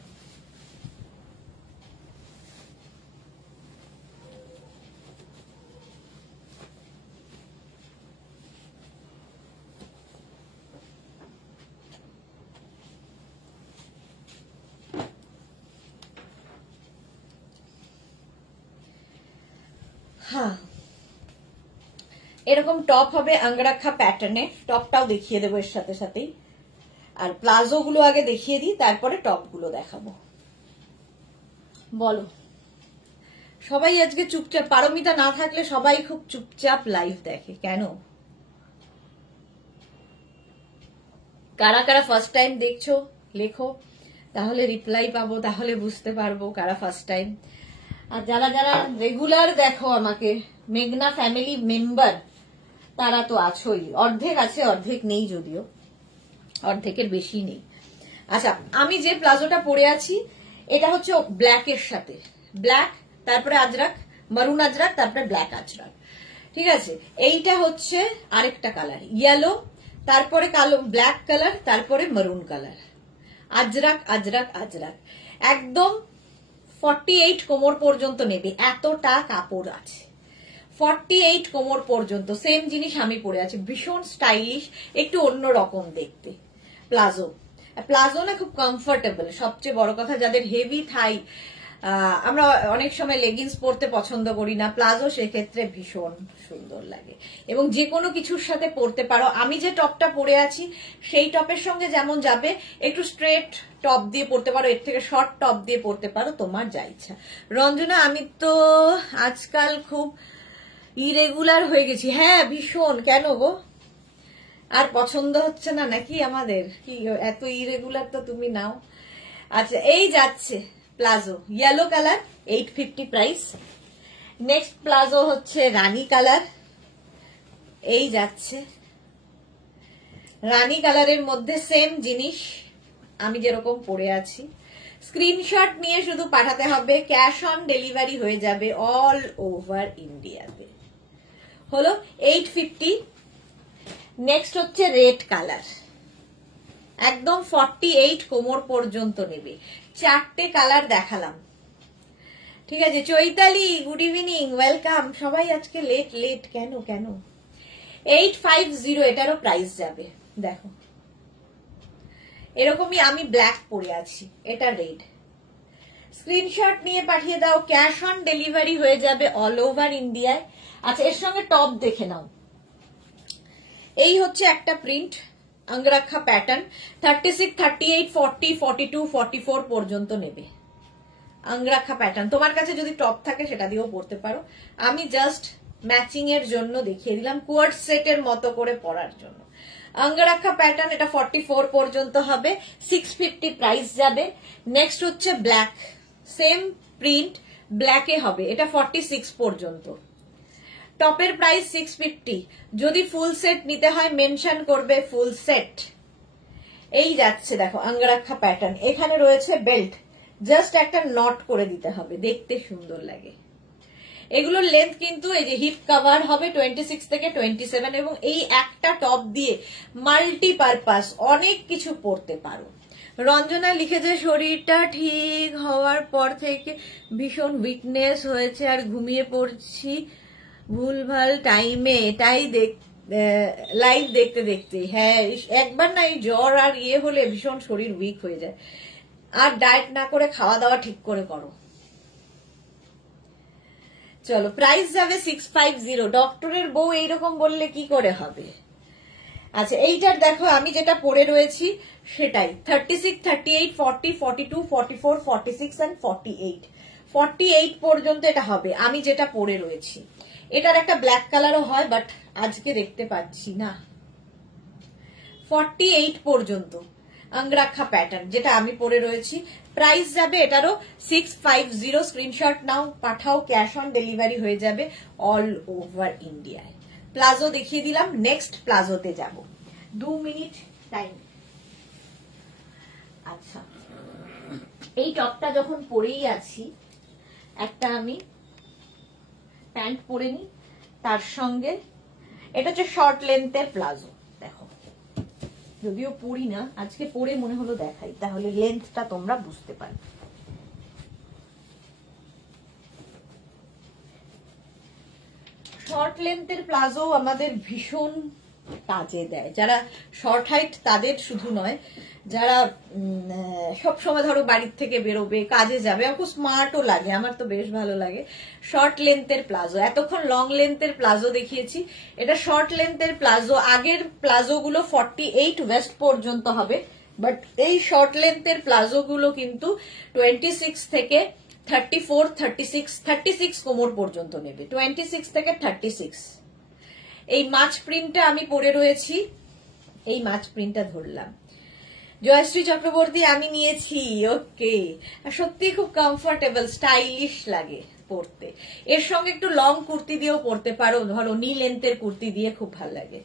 হ্যাঁ এরকম টপ হবে আঙ্গরাখা প্যাটার্নে, টপটাও দেখিয়ে দেবো এর সাথে সাথেই। আর প্লাজো গুলো আগে দেখিয়ে দিই, তারপরে টপ গুলো দেখাবো। বলো সবাই আজকে চুপচাপ, পারমিতা না থাকলে সবাই খুব চুপচাপ লাইভ দেখে কেন? কারা কারা ফার্স্ট টাইম দেখছো লেখো, তাহলে রিপ্লাই পাবো, তাহলে বুঝতে পারবো কারা ফার্স্ট টাইম। আর যারা যারা রেগুলার দেখো আমাকে, মেঘনা ফ্যামিলি মেম্বার, তারা তো আছোই। অর্ধেক আছে, অর্ধেক নেই, যদিও অর্ধেকের বেশি নেই। আচ্ছা আমি যে প্লাজোটা পরে আছি এটা হচ্ছে ব্ল্যাক এর সাথে, ব্ল্যাক, তারপরে আজরাক, মারুন আজরাক, তারপরে ব্ল্যাক আজরাক, ঠিক আছে। এইটা হচ্ছে আরেকটা কালার, ইয়েলো, তারপরে কালো ব্ল্যাক কালার, তারপরে মারুন কালার, আজরাক আজরাক আজরাক। একদম 48 কোমর পর্যন্ত নেবে, এতটা কাপড় আছে। 48 কোমর পর্যন্ত সেম জিনিস আমি পরে আছি, ভীষণ স্টাইলিশ, একটু অন্য রকম দেখতে। প্লাজো, প্লাজো না খুব কমফোর্টেবল, সবচেয়ে বড় কথা যাদের হেভি থাই, আমরা অনেক সময় লেগিংস পরতে পছন্দ করি না, প্লাজো সেক্ষেত্রে ভীষণ সুন্দর লাগে এবং যে কোনো কিছুর সাথে পরতে পারো। আমি যে টপটা পরে আছি সেই টপের সঙ্গে যেমন যাবে, একটু স্ট্রেট টপ দিয়ে পরতে পারো, এর থেকে শর্ট টপ দিয়ে পরতে পারো, তোমার যা ইচ্ছা। রঞ্জনা, আমি তো আজকাল খুব ইরেগুলার হয়ে গেছি। হ্যাঁ ভীষণ, কেন গো, আর পছন্দ হচ্ছে না নাকি আমাদের? কি এত ইরেগুলার তো তুমি নাও। আচ্ছা, এই যাচ্ছে palazzo, yellow colour, 850 price. Next palazzo হচ্ছে রানী কালার, এই যাচ্ছে রানী কালারের মধ্যে সেম জিনিস আমি যেরকম পরে আছি। স্ক্রিনশট নিয়ে শুধু পাঠাতে হবে, ক্যাশ অন ডেলিভারি হয়ে যাবে অল ওভার ইন্ডিয়াতে। হলো 850। নেক্সট হচ্ছে রেড কালার, একদম 48 কোমর পর্যন্ত নেবে। 4টে কালার দেখালাম, ঠিক আছে। Chaitali, good evening, welcome. সবাই আজকে লেট লেট কেন কেন? 850 এটারও প্রাইস যাবে। দেখো এরকমই আমি ব্ল্যাক পরে আছি, এটা রেড। স্ক্রিনশট নিয়ে পাঠিয়ে দাও, ক্যাশ অন ডেলিভারি হয়ে যাবে অল ওভার ইন্ডিয়ায়। আচ্ছা, এর সঙ্গে টপ দেখে নাও। এই হচ্ছে একটা প্রিন্ট, অঙ্গরাখা প্যাটার্ন, 36, 38, 40, 42, 44 পর্যন্ত নেবে। অঙ্গরাখা প্যাটার্ন, তোমার কাছে যদি টপ থাকে সেটা দিয়েও পরতে পারো, আমি জাস্ট ম্যাচিং এর জন্য দেখিয়ে দিলাম, কোয়ার্ট সেটের মতো করে পরার জন্য। অঙ্গরাখা প্যাটার্ন, এটা 44 পর্যন্ত হবে, 650 প্রাইস যাবে। নেক্সট হচ্ছে ব্ল্যাক, সেম প্রিন্ট, ব্ল্যাকে হবে, এটা 46 পর্যন্ত। টপের প্রাইস 650, যদি ফুল সেট নিতে হয় মেনশন করবে ফুল সেট। এই যাচ্ছে দেখো অঙ্গরাখা প্যাটার্ন, এখানে রয়েছে বেল্ট, জাস্ট একটা নট করে দিতে হবে, দেখতে সুন্দর লাগে। এগুলোর লেন্থ কিন্তু এই যে হিপ কভার হবে 26 থেকে 27, এবং এই একটা টপ দিয়ে মাল্টিপারপাস অনেক কিছু পরতে পারো। রঞ্জনা লিখেছে শরীরটা ঠিক হওয়ার পর থেকে ভীষণ উইকনেস হয়েছে আর ঘুমিয়ে পড়ছি ভুলভাল টাইমে, এটাই লাইভ দেখতে দেখতে। হ্যাঁ, একবার না এই জ্বর আর ইয়ে হলে ভীষণ শরীর উইক হয়ে যায়, আর ডায়েট না করে খাওয়া দাওয়া ঠিক করে করো। চলো, প্রাইস যাবে 650। ডক্টরের বউ এইরকম বললে কি করে হবে? আচ্ছা, এইটার দেখো আমি যেটা পরে রয়েছি সেটাই, 36, 38, 40, 42, 44, 46 and 48। 48 পর্যন্ত এটা হবে আমি যেটা পরে রয়েছি। এটার একটা ব্ল্যাক কালারও হয়, বাট আজকে দেখতে পাচ্ছি না। 48 পর্যন্ত অঙ্গরাখা প্যাটার্ন যেটা আমি পরে রয়েছি, প্রাইস যাবে এটারও 650। স্ক্রিনশট নাও, পাঠাও, ক্যাশ অন ডেলিভারি হয়ে যাবে অল ওভার ইন্ডিয়ায়। প্লাজো দেখিয়ে দিলাম, নেক্সট প্লাজোতে যাব, 2 মিনিট টাইম। আচ্ছা, এই টপটা যখন পরেই আছি, একটা আমি প্যান্ট পরে নি, তার সঙ্গে এটা হচ্ছে শর্ট লেন্থের প্লাজো। দেখো, যদিও পরি না, আজকে পরে মনে হলো দেখাই, তাহলে লেন্থটা তোমরা বুঝতে পারবে। শর্ট লেন্থের প্লাজো আমাদের ভীষণ কাজে দেয়, যারা শর্ট হাইট তাদের শুধু নয়, যারা সব সময় ধরো বাড়ির থেকে বেরোবে, কাজে যাবে, খুব স্মার্টও লাগে, আমার তো বেশ ভালো লাগে শর্ট লেন্থের প্লাজো। এতক্ষণ লং লেন্থের প্লাজো দেখিয়েছি, এটা শর্ট লেন্থের প্লাজো। আগের প্লাজো গুলো 48 ওয়েস্ট পর্যন্ত হবে, বাট এই শর্ট লেন্থের প্লাজো গুলো কিন্তু 26 থেকে 34, 36 কোমর পর্যন্ত নেবে, 26 থেকে 36। এই মাছ প্রিন্টটা আমি পরে রয়েছি, এই মাছ প্রিন্টটা ধরলাম। জয়শ্রী চক্রবর্তী, আমি নিয়েছি, ওকে। সত্যি খুব কমফোর্টেবল, স্টাইলিশ লাগে পরতে। এর সঙ্গে একটু লং কুর্তি দিয়েও পরতে পারো, ধরো নি লেন্থের কুর্তি দিয়ে খুব ভালো লাগে।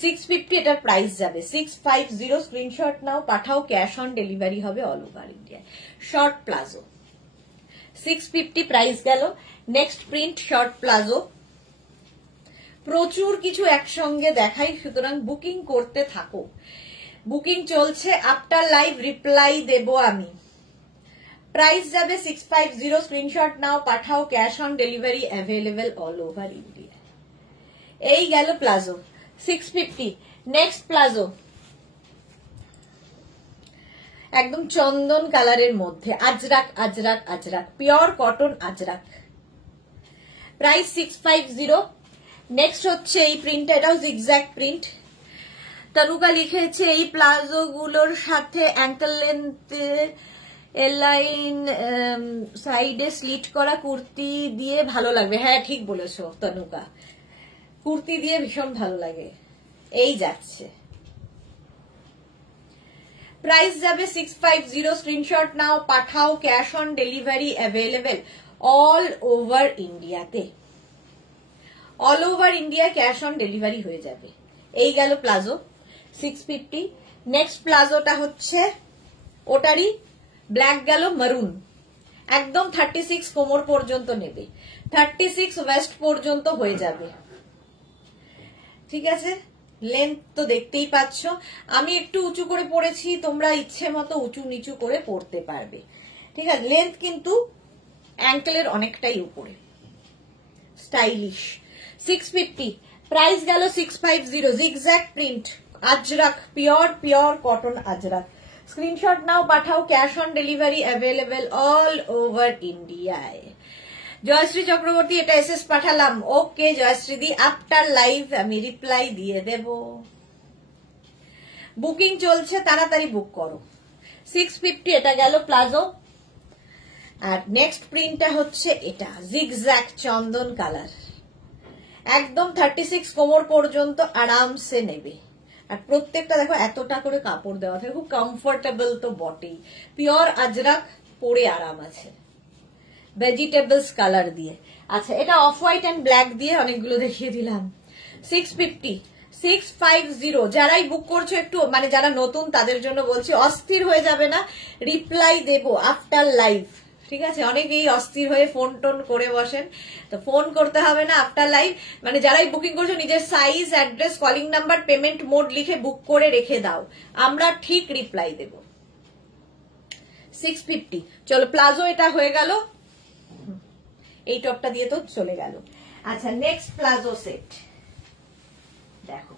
650 এটার প্রাইস যাবে, 650। স্ক্রিনশট নাও, পাঠাও, ক্যাশ অন ডেলিভারি হবে all over India. Short palazzo, 650 price গেল। Next print short palazzo. প্রচুর কিছু একসঙ্গে দেখাই, সুতরাং বুকিং করতে থাকো। বুকিং চলছে, আফটার লাইভ রিপ্লাই দেব আমি। প্রাইস যাবে 650, স্ক্রিনশট নাও, পাঠাও, cash on delivery available all over India. এই গেল প্লাজো 650। নেক্সট প্লাজো একদম চন্দন কালারের মধ্যে, Ajrak Ajrak Ajrak, pure cotton Ajrak, price 650। Next হচ্ছে এই প্রিন্ট, এটাও জিগজ্যাগ প্রিন্ট। তনুকা লিখেছে এই প্লাজো গুলোর সাথে অ্যাঙ্কেল লেন্থে এলাইন সাইডে স্লিট করা কুর্তি দিয়ে ভালো লাগবে। হ্যাঁ ঠিক বলেছো তনুকা, কুর্তি দিয়ে ভীষণ ভালো লাগে। এই যাচ্ছে, প্রাইস যাবে 650, স্ক্রিনশট নাও, পাঠাও, cash on delivery available all over ইন্ডিয়াতে। All over India cash on delivery হয়ে যাবে। এই গেল প্লাজো 650। নেক্সট প্লাজোটা হচ্ছে ওটারই ব্ল্যাক গেল মারুন, একদম 36 কোমর পর্যন্ত নেবে, 36 ওয়েস্ট পর্যন্ত হয়ে যাবে। ঠিক আছে, লেন্থ তো দেখতেই পাচ্ছ। আমি একটু উঁচু করে পড়েছি, তোমরা ইচ্ছে মতো উঁচু নিচু করে পড়তে পারবে। ঠিক আছে, লেন্থ কিন্তু অ্যাঙ্কেলের অনেকটাই উপরে, স্টাইলিশ। 650 প্রাইস গেল 650, zigzag print Ajrak, pure pure cotton Ajrak. Screenshot নাও, পাঠাও, cash on delivery available all over ইন্ডিয়ায়। জয়শ্রী চক্রবর্তী, এটা এসএস পাঠালাম। ওকে জয়শ্রী দি, আফটার লাইভ আমি রিপ্লাই দিয়ে দেব। বুকিং চলছে, তাড়াতাড়ি বুক করো। 650 এটা গেল প্লাজো। আর নেক্সট প্রিন্টটা হচ্ছে এটা, জিগজ্যাগ চন্দন কালার, একদম 36 কোমর পর্যন্ত আরামসে নেবে। আর প্রত্যেকটা দেখো এতটা করে কাপড় দেওয়া থাকে, খুব কমফোর্টেবল তো বটেই। পিওর আজরাক, পরে আরাম আছে, ভেজিটেবলস কালার দিয়ে। আচ্ছা, এটা অফ হোয়াইট অ্যান্ড ব্ল্যাক দিয়ে অনেকগুলো দেখিয়ে দিলাম। 650 যারাই বুক করছো একটু, মানে যারা নতুন তাদের জন্য বলছি, অস্থির হয়ে যাবে না, রিপ্লাই দেব আফটার লাইভ। ঠিক আছে, অনেকেই অস্থির হয়ে ফোন টোন করে বসেন, তো ফোন করতে হবে না, আফটার লাইভ। মানে যারাই বুকিং করছো নিজের size, address, calling number, payment mode লিখে বুক করে রেখে দাও, আমরা ঠিক রিপ্লাই দেব। 650। চলো, প্লাজো এটা হয়ে গেল, এই টপটা দিয়ে তো চলে গেল। আচ্ছা, নেক্সট প্লাজো সেট দেখো,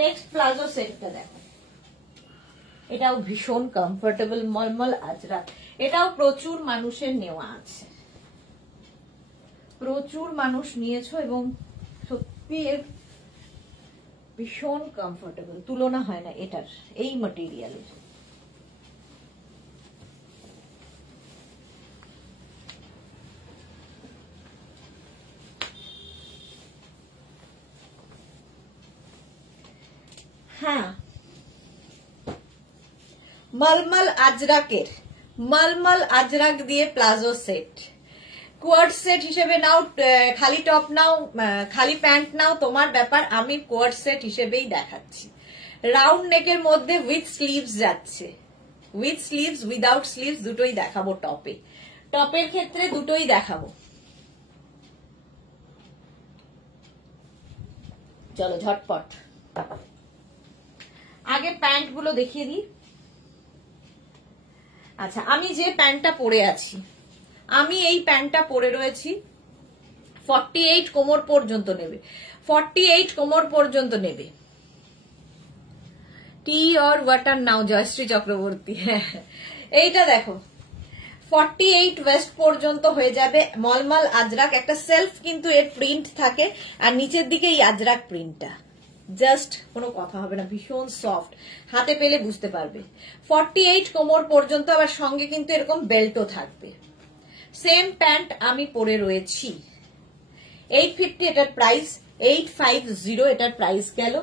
নেক্সট প্লাজো সেটটা দেখো, এটাও ভীষণ কমফোর্টেবল, মলমল আজরাক। এটাও প্রচুর মানুষের নেওয়া আছে, প্রচুর মানুষ নিয়েছো এবং সত্যি এর ভীষণ কমফোর্টেবল, তুলনা হয় না এটার, এই ম্যাটেরিয়ালের। হ্যাঁ, মলমল আজরাকের, মলমল আজরাক দিয়ে প্লাজো সেট, কোয়ার্ড সেট হিসেবে নাও, খালি টপ নাও, খালি প্যান্ট নাও, তোমার ব্যাপার। আমি কোয়ার্ড সেট হিসেবেই দেখাচ্ছি। রাউন্ড নেকের মধ্যে উইথ স্লিভস যাচ্ছে, উইথ স্লিভস, উইদাউট স্লিভস দুটোই দেখাবো। টপে, টপের ক্ষেত্রে দুটোই দেখাবো। চলো ঝটপট আগে প্যান্ট গুলো দেখিয়ে দিই। আচ্ছা, আমি যে প্যান্টটা পরে আছি, আমি এই প্যান্টটা পরে রয়েছি, 48 কোমর পর্যন্ত নেবে, 48 কোমর পর্যন্ত নেবে। টি অর ওয়াটার নাও, জয়শ্রী চক্রবর্তী। এইটা দেখো, 48 ওয়েস্ট পর্যন্ত হয়ে যাবে, মলমল আজরাক। একটা সেলফ কিন্তু এর প্রিন্ট থাকে, আর নিচের দিকে এই আজরাক প্রিন্টটা, জাস্ট কোনো কথা হবে না, ভীষণ সফট, হাতে পেলে বুঝতে পারবে। 48 কোমর পর্যন্ত, আবার সঙ্গে কিন্তু এরকম বেল্টও থাকবে। সেম প্যান্ট আমি পরে রয়েছি। 850 এটার প্রাইস, 850 এটার প্রাইস গেল।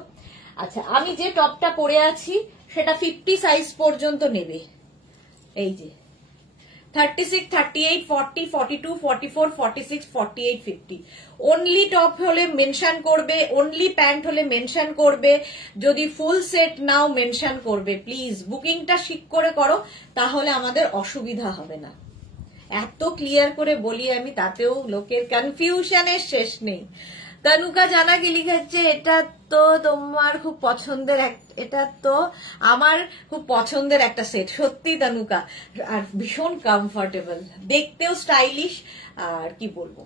আচ্ছা, আমি যে টপটা পরে আছি সেটা 50 সাইজ পর্যন্ত নেবে। এই যে 36, 38, 40, 42, 44, 46, 48, 50 অনলি টপ হলে মেনশন করবে, অনলি প্যান্ট হলে মেনশন করবে, যদি ফুল সেট নাও মেনশন করবে। প্লিজ বুকিংটা ঠিক করে করো, তাহলে আমাদের অসুবিধা হবে না। এত ক্লিয়ার করে বলি আমি, তাতেও লোকের কনফিউশনের শেষ নেই। তনুকা জানাকে লিখাচ্ছে এটা তো তোমার খুব পছন্দের, এটা তো আমার খুব পছন্দের একটা সেট। সত্যি তনুকা, আর ভীষণ কমফোর্টেবল, দেখতেও স্টাইলিশ, আর কি বলবো।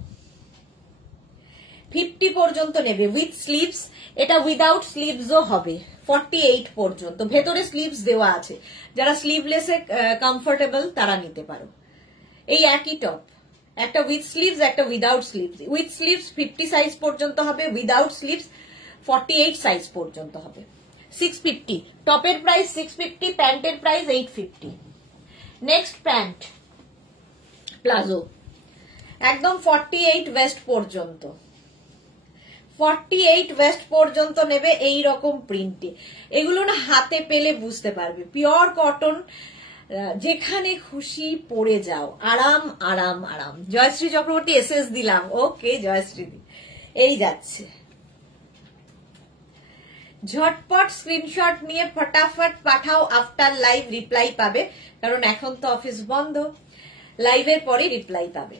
50 পর্যন্ত নেবে উইথ স্লিভস, এটা উইদাউট স্লিভসও হবে 48 পর্যন্ত। ভেতরে স্লিভস দেওয়া আছে, যারা স্লিভলেসে কমফোর্টেবল তারা নিতে পারো। এই একই টপ, একটা উইথ স্লিভস একটা without sleeves. With sleeves 50 size পর্যন্ত হবে, উইদাউট স্লিভস 48 সাইজ পর্যন্ত হবে। 650 টপের প্রাইস, 650 প্যান্টের প্রাইস 850। নেক্সট প্যান্ট প্লাজো, একদম 48 ওয়েস্ট পর্যন্ত, 48 ওয়েস্ট পর্যন্ত নেবে এই রকম প্রিন্টে। এগুলো না হাতে পেলে বুঝতে পারবে, পিওর কটন, যেখানে খুশি পরে যাও, আরাম আরাম আরাম। জয়শ্রী চক্রবর্তী এসএস দিলাম, ওকে জয়শ্রী দি, এই যাচ্ছে। ঝটপট স্ক্রিনশট নিয়ে ফটাফট পাঠাও, আফটার লাইভ রিপ্লাই পাবে, কারণ এখন তো অফিস বন্ধ, লাইভের পরে রিপ্লাই পাবে।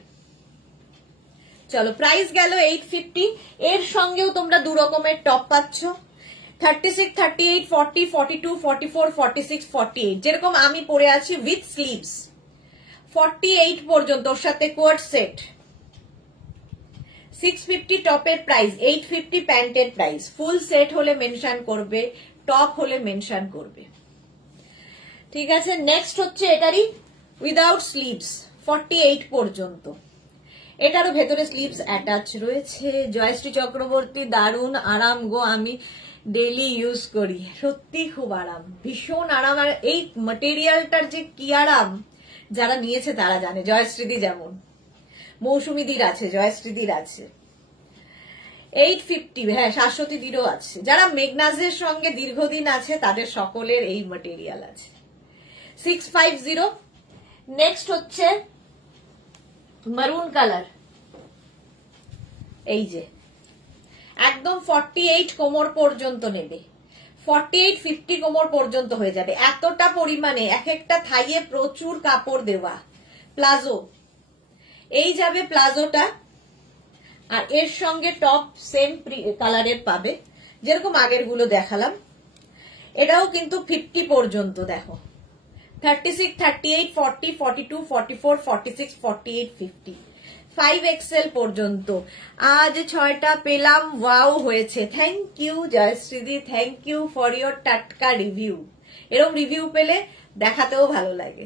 চলো, প্রাইস গেল 850। এর সঙ্গেও তোমরা দু রকমের টপ পাচ্ছ, 36, 38, 40, 42, 44, 46, 48, যেরকম আমি পরে আছি উইথ স্লিভস 48 পর্যন্ত, ওর সাথে কোয়ার্ড সেট। 650 টপের প্রাইস, 850 প্যান্টের প্রাইস। ফুল সেট হলে মেনশন করবে, টপ হলে মেনশন করবে, ঠিক আছে। নেক্সট হচ্ছে এটারই উইদাউট স্লিভস 48 পর্যন্ত, এটারও ভেতরে স্লিভস অ্যাটাচ রয়েছে। জয়শ্রী চক্রবর্তী, দারুণ আরাম গো, আমি ডেইলি ইউজ করি, সত্যি খুব আরাম, ভীষণ আরাম। আর এই ম্যাটেরিয়ালটার যে কি আরাম, যারা নিয়েছে তারা জানে। জয়শ্রীদি যেমন, মৌসুমীদির আছে, জয়শ্রীদির আছে। 850, হ্যাঁ শাশ্বতীদিরও আছে, যারা মেঘনাজের সঙ্গে দীর্ঘদিন আছে তাদের সকলের এই ম্যাটেরিয়াল আছে। 650। নেক্সট হচ্ছে মারুন কালার, এই যে একদম 48 কোমর পর্যন্ত নেবে, 48, 50 কোমর পর্যন্ত হয়ে যাবে, এতটা পরিমাণে, এক একটা থাইয়ে প্রচুর কাপড় দেওয়া। প্লাজো, এই যাবে প্লাজোটা, আর এর সঙ্গে টপ সেম কালারের পাবে, যেরকম আগের গুলো দেখালাম। এটাও কিন্তু 50 পর্যন্ত, দেখো 36, 38, 40, 42, 44, 46, 48, 50, 5XL পর্যন্ত। আজ 6টা পেলাম, ওয়াও হয়েছে, থ্যাংক ইউ জয়শ্রীদি, থ্যাংক ইউ ফর ইয়োর টাটকা রিভিউ। এরকম রিভিউ পেলে দেখাতেও ভালো লাগে।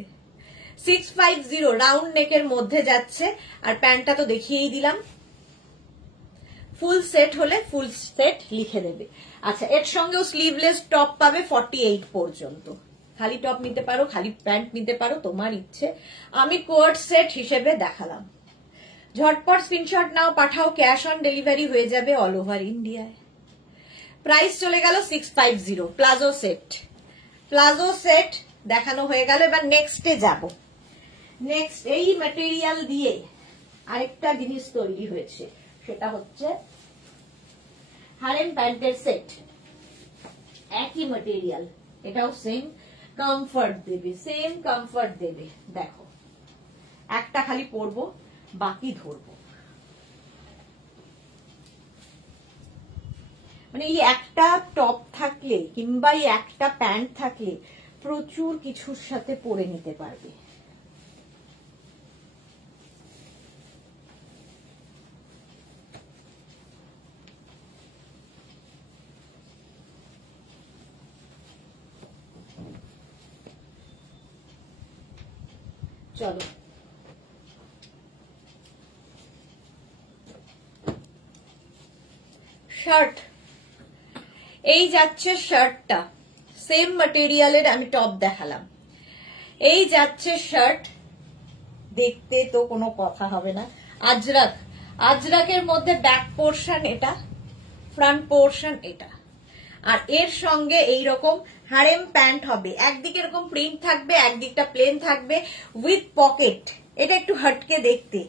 650 রাউন্ড নেকের মধ্যে যাচ্ছে, আর প্যান্টটা তো দেখিয়েই দিলাম। ফুল সেট হলে ফুল সেট লিখে দেবে। আচ্ছা, এর সঙ্গেও স্লিভলেস টপ পাবে 48 পর্যন্ত, খালি টপ নিতে পারো, খালি প্যান্ট নিতে পারো, তোমার ইচ্ছে। আমি কোয়ার্ড সেট হিসেবে দেখালাম। ঝটপট স্ক্রিনশট নাও, পাঠাও, ক্যাশ অন ডেলিভারি হয়ে যাবে অল ওভার ইন্ডিয়ায়। প্রাইস চলে গেল 650। প্লাজো সেট, প্লাজো সেট দেখানো হয়ে গেল, এবার নেক্সটে যাব। নেক্সট এই ম্যাটেরিয়াল দিয়ে আরেকটা জিনিস তৈরি হয়েছে, সেটা হচ্ছে হারেম প্যান্টের সেট, একই ম্যাটেরিয়াল, এটাও সেম কমফর্ট দেবে, সেম কমফর্ট দেবে। দেখো, একটা খালি পরবো, বাকি ধরবো, মানে এই একটা টপ থাকলে কিংবা এই একটা প্যান্ট থাকলে প্রচুর কিছুর সাথে পরে নিতে পারবে। চলো, শার্ট, এই যাচ্ছে শার্টটা, সেম ম্যাটেরিয়ালের আমি টপ দেখালাম, এই যাচ্ছে শার্ট, দেখতে তো কোনো কথা হবে না। আজরাক, আজরাকের মধ্যে ব্যাক পোর্শন এটা, ফ্রন্ট পোর্শন এটা, আর এর সঙ্গে এইরকম হারেম প্যান্ট হবে, একদিকে এরকম প্রিন্ট থাকবে, একদিকটা প্লেন থাকবে উইথ পকেট। এটা একটু হটকে দেখতে,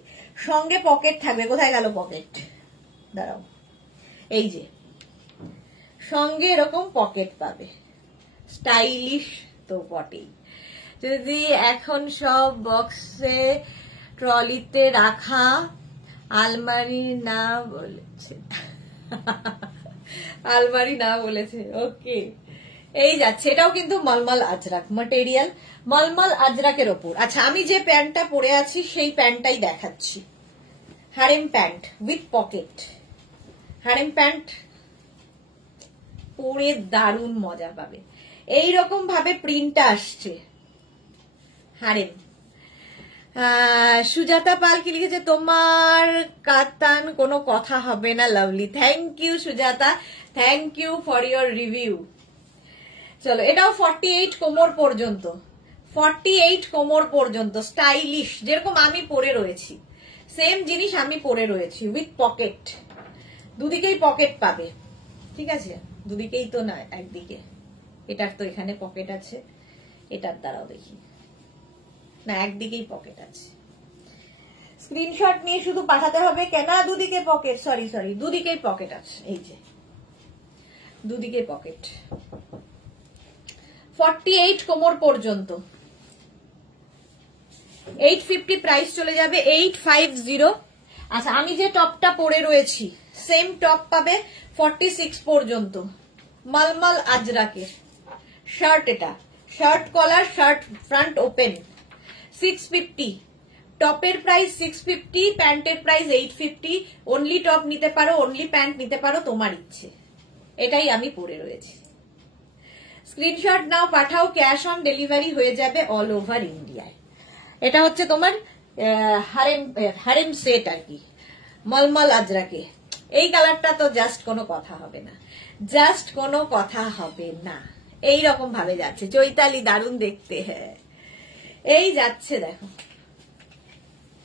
সঙ্গে পকেট থাকবে। কোথায় গেল পকেট? দাঁড়াও, এই যে সঙ্গে এরকম পকেট পাবে, স্টাইলিশ তো বটেই। যদি এখন সব বক্সে ট্রলিতে রাখা, আলমারি না বলেছে, আলমারি না বলেছে, ওকে। এই যাচ্ছে, এটাও কিন্তু মলমল আজরাক ম্যাটেরিয়াল, মলমল আজরাকের ওপর। আচ্ছা, আমি যে প্যান্টটা পরে আছি সেই প্যান্টটাই দেখাচ্ছি, harem pant with pocket. Harem pant পরে দারুণ মজা পাবে। এইরকম ভাবে প্রিন্টটা আসছে হারেম। সুজাতা পাল কি লিখেছে, তোমার কাতান কোনো কথা হবে না, lovely. Thank you Sujata, thank you for your review. চলো, এটাও 48 কোমর পর্যন্ত, 48 কোমর পর্যন্ত, স্টাইলিশ, যেরকম আমি পরে রয়েছি সেম জিনিস আমি পরে রয়েছি উইথ পকেট। দুদিকেই পকেট পাবে, ঠিক আছে? দুদিকেই তো না, একদিকে। এটার তো এখানে পকেট আছে, এটার দ্বারাও দেখি না, একদিকেই পকেট আছে। স্ক্রিনশট নিয়ে শুধু পাঠাতে হবে, কেন? দুদিকে পকেট, সরি দুদিকেই পকেট আছে, এই যে দুদিকে পকেট। 48 কোমর পর্যন্ত, 850 প্রাইস চলে যাবে 850। আচ্ছা, আমি যে টপটা পরে রয়েছি সেম টপ পাবে 46 পর্যন্ত, মলমল আজরাকের শার্ট। এটা shirt collar, shirt front open, 650। টপের প্রাইস 650, প্যান্টের প্রাইস 850। অনলি টপ নিতে পারো, অনলি প্যান্ট নিতে পারো, তোমার ইচ্ছে। এটাই আমি পরে রয়েছি। স্ক্রিনশট নাও, পাঠাও, ক্যাশ অন ডেলিভারি হয়ে যাবে অল ওভার ইন্ডিয়ায়। এটা হচ্ছে তোমার হারেম সেট আর কি, মলমল আজরাকে। এই কালারটা তো জাস্ট কোনো কথা হবে না, জাস্ট কোনো কথা হবে না। এইরকম ভাবে যাচ্ছে চৈতালি, দারুণ দেখতে। হ্যাঁ, এই যাচ্ছে দেখো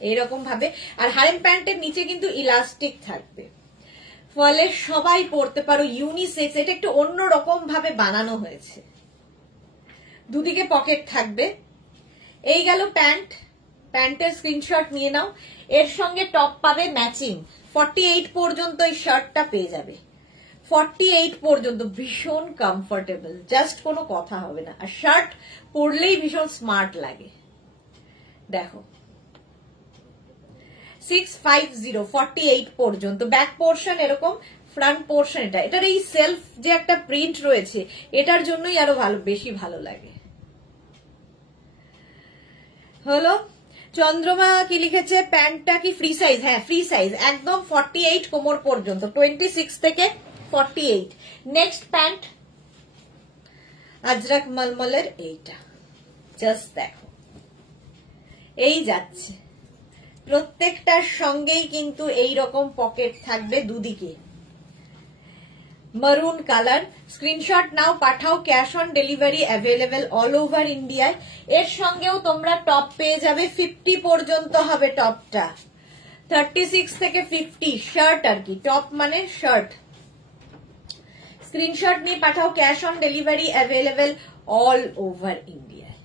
এইরকম ভাবে। আর হারেম প্যান্টের নিচে কিন্তু ইলাস্টিক থাকবে, ফলে সবাই পরতে পারো, ইউনিসেক্স। এটা একটু অন্যরকম ভাবে বানানো হয়েছে, দুদিকে পকেট থাকবে। এই গেল প্যান্ট, প্যান্টের স্ক্রিনশট নিয়ে নাও। এর সঙ্গে টপ পাবে ম্যাচিং, 48 পর্যন্ত এই শার্টটা পেয়ে যাবে, 48 পর্যন্ত। ভীষণ কমফোর্টেবল, জাস্ট কোনো কথা হবে না। আর শার্ট পরলেই ভীষণ স্মার্ট লাগে। দেখো 650, 48 পর্যন্ত। ব্যাক পোর্শন এরকম, ফ্রন্ট পোর্শন এটা। এটার এই সেলফ যে একটা প্রিন্ট রয়েছে, এটার জন্যই আরো বেশি ভালো লাগে। হলো। চন্দ্রমা কি লিখেছে, প্যান্টটা কি ফ্রি সাইজ? হ্যাঁ, ফ্রি সাইজ, একদম 48 কোমর পর্যন্ত, 26 থেকে 48। নেক্সট প্যান্ট আজরাক মলমলের, এইটা জাস্ট দেখো, এই যাচ্ছে। প্রত্যেকটার সঙ্গেই কিন্তু এই রকম পকেট থাকবে দুদিকে, মারুন কালার। স্ক্রিনশট নাও, পাঠাও, cash on delivery available all over ইন্ডিয়ায়। এর সঙ্গেও তোমরা টপ পেয়ে যাবে, 50 পর্যন্ত হবে টপটা, 36 থেকে 50 শার্ট আর কি, টপ মানে শার্ট। স্ক্রিনশট নিয়ে পাঠাও, cash on delivery available all over ইন্ডিয়ায়।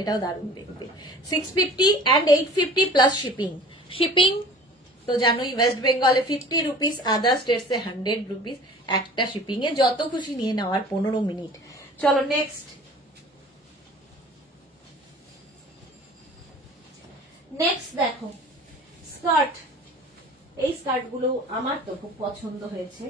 এটাও দারুণ দেখতে, 650 and 850 প্লাস শিপিং। শিপিং তো জানোই, ওয়েস্ট বেঙ্গলে 50 রুপিস, আদার স্টেটসে 100 রুপিস। একটা শিপিং এ যত খুশি নিয়ে নেওয়ার, 15 মিনিট। চলো নেক্সট। নেক্সট দেখো স্কার্ট। এই স্কার্ট গুলো আমার তো খুব পছন্দ হয়েছে।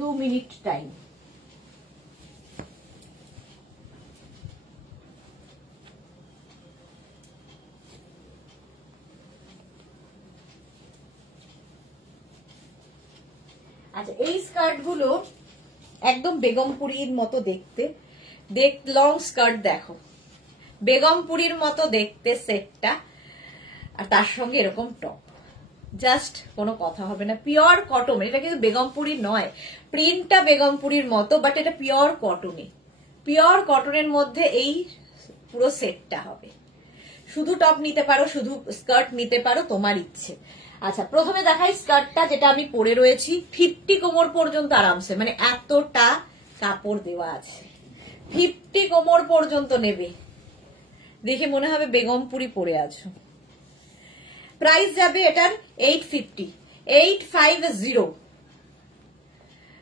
दो मिनट टाइम। আচ্ছা, এই স্কার্ট গুলো একদম বেগমপুরীর মতো দেখতে, লং স্কার্ট দেখো, বেগমপুরীর মতো দেখতে সেটটা, আর তার সঙ্গে এরকম টপ। জাস্ট কোনো কথা হবে না, পিওর কটন। এটা কিন্তু বেগমপুরি নয়, প্রিন্টটা বেগমপুরির মতো, বাট এটা পিওর কটনে, পিওর কটনের মধ্যে এই পুরো সেটটা হবে। শুধু টপ নিতে পারো, শুধু স্কার্ট নিতে পারো, তোমার ইচ্ছে। আচ্ছা, প্রথমে দেখাই স্কার্টটা, যেটা আমি পরে রয়েছি। 50 কোমর পর্যন্ত আরামসে, মানে এতটা কাপড় দেওয়া আছে, 50 কোমর পর্যন্ত নেবে, দেখে মনে হবে বেগমপুরি পরে আছো। প্রাইস যাবে এটার 850, 850।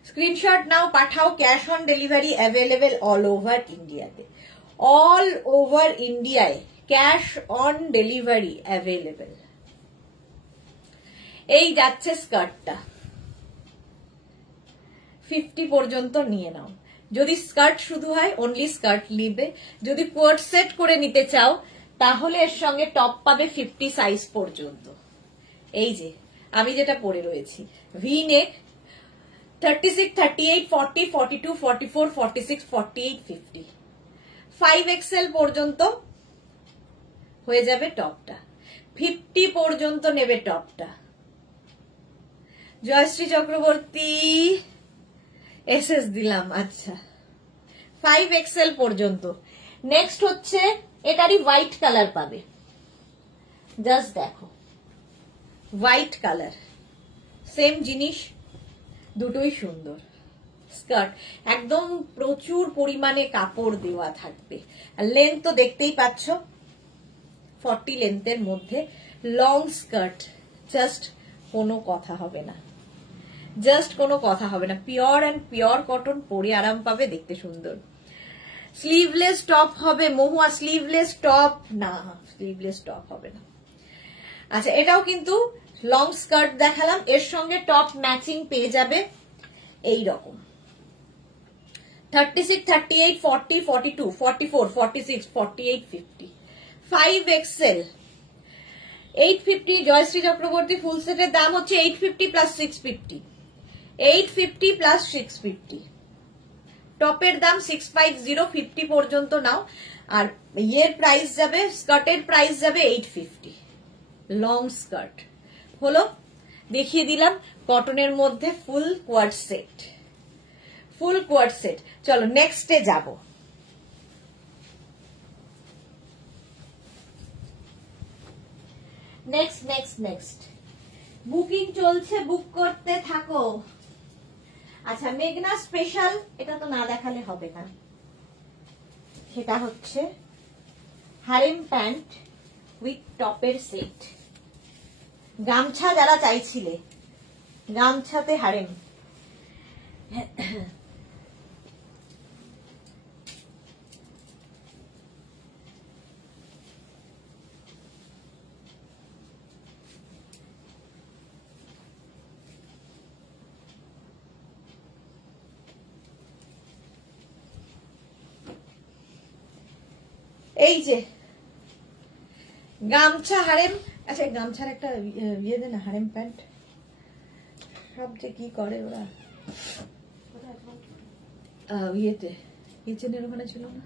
স্ক্রিনশট নাও, পাঠাও। Cash on delivery available all over ইন্ডিয়াতে, অল ওভার ইন্ডিয়ায় ক্যাশ অন ডেলিভারি অ্যাভেলেবেল। এই যাচ্ছে স্কার্টটা, 50 পর্যন্ত নিয়ে নাও। যদি স্কার্ট শুধু হয় অনলি স্কার্ট নিবে, যদি কোট সেট করে নিতে চাও তাহলে এর সঙ্গে টপ পাবে 50 সাইজ পর্যন্ত। এই যে আমি যেটা পরে রয়েছি, ভি নেক, 36, 38, 40, 42, 44, 46, 48, 50, 5XL পর্যন্ত হয়ে যাবে টপটা, 50 পর্যন্ত নেবে টপটা। জয়শ্রী চক্রবর্তী এসএস দিলাম, আচ্ছা 5XL পর্যন্ত। নেক্সট হচ্ছে এটারই হোয়াইট কালার পাবে, জাস্ট দেখো হোয়াইট কালার, সেম জিনিস, দুটোই সুন্দর। স্কার্ট একদম প্রচুর পরিমাণে কাপড় দেওয়া থাকবে, আর লেন্থ তো দেখতেই পাচ্ছ, 40 লেন্থের মধ্যে লং স্কার্ট, জাস্ট কোনো কথা হবে না, জাস্ট কোনো কথা হবে না। পিওর অ্যান্ড পিওর কটন, পরে আরাম পাবে, দেখতে সুন্দর। স্লিভলেস টপ হবে মহুয়া, স্লিভলেস টপ না, স্লিভলেস টপ হবে না। আচ্ছা, এটাও কিন্তু লং স্কার্ট দেখালাম, এর সঙ্গে টপ ম্যাচিং পেয়ে যাবে এই রকম, 36, 38, 40, 42, 44, 46, 48, 50, 5XL, 850। জয়শ্রী চক্রবর্তী ফুল সেটের দাম হচ্ছে 850 প্লাস 650, 850 প্লাস 650। টপের দাম 650, 50 পর্যন্ত নাও। আর ইয়ের প্রাইস যাবে, স্কার্টের প্রাইস যাবে 850। লং স্কার্ট হলো, দেখিয়ে দিলাম কটনের মধ্যে ফুল কোয়ার্ট সেট, ফুল কোয়ার্ট সেট। চলো নেক্সটে যাব। নেক্সট বুকিং চলছে, বুক করতে থাকো। আচ্ছা, মেঘনা স্পেশাল, এটা তো না দেখালে হবে না, সেটা হচ্ছে হারেম প্যান্ট উইথ টপের সেট। গামছা যারা চাইছিলে, গামছাতে হারেম, এই যে গামছা হারেম। আচ্ছা, গামছার একটা ইয়ে দে না, হারেম প্যান্ট, সব যে কি করে ওরা, ইয়েতে কিচেনের ওখানে ছিল না,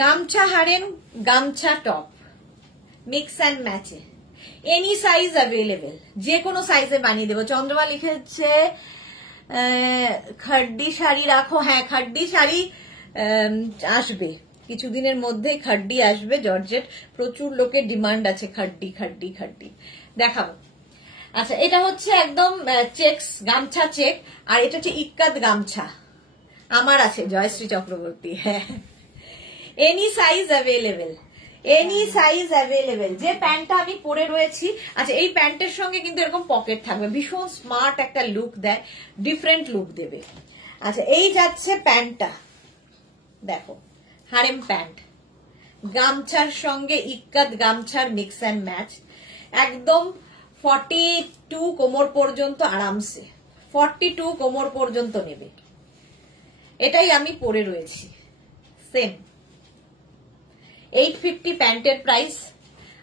গামছা হারেম, গামছা টপ, মিক্স অ্যান্ড ম্যাচে, এনি সাইজ অ্যাভেলেবেল, যে কোনো সাইজে বানিয়ে দেবো। চন্দ্রমা লিখেছে খাড্ডি শাড়ি রাখো, হ্যাঁ খাড্ডি শাড়ি আসবে কিছুদিনের মধ্যে, খাড্ডি আসবে জর্জেট, প্রচুর লোকের ডিমান্ড আছে খাড্ডি খাড্ডি খাড্ডি, দেখাবো। আচ্ছা, এটা হচ্ছে একদম চেকস গামছা, চেক, আর এটা হচ্ছে ইক্কাত গামছা, আমার আছে জয়শ্রী চক্রবর্তী, হ্যাঁ any size available, any size available. যে প্যান্টটা আমি পরে রয়েছি, আচ্ছা এই প্যান্টের সঙ্গে কিন্তু এরকম পকেট থাকবে, ভীষণ স্মার্ট একটা লুক দেয়, ডিফারেন্ট লুক দেবে। আচ্ছা, এই যাচ্ছে প্যান্টটা, দেখো হারেম প্যান্ট, গামছার সঙ্গে ইক্কাত গামছার মিক্স অ্যান্ড ম্যাচ, একদম 42 কোমর পর্যন্ত আরামসে, 42 কোমর পর্যন্ত নেবে। এটাই আমি পরে রয়েছি, সেম 850 প্যান্টের প্রাইস।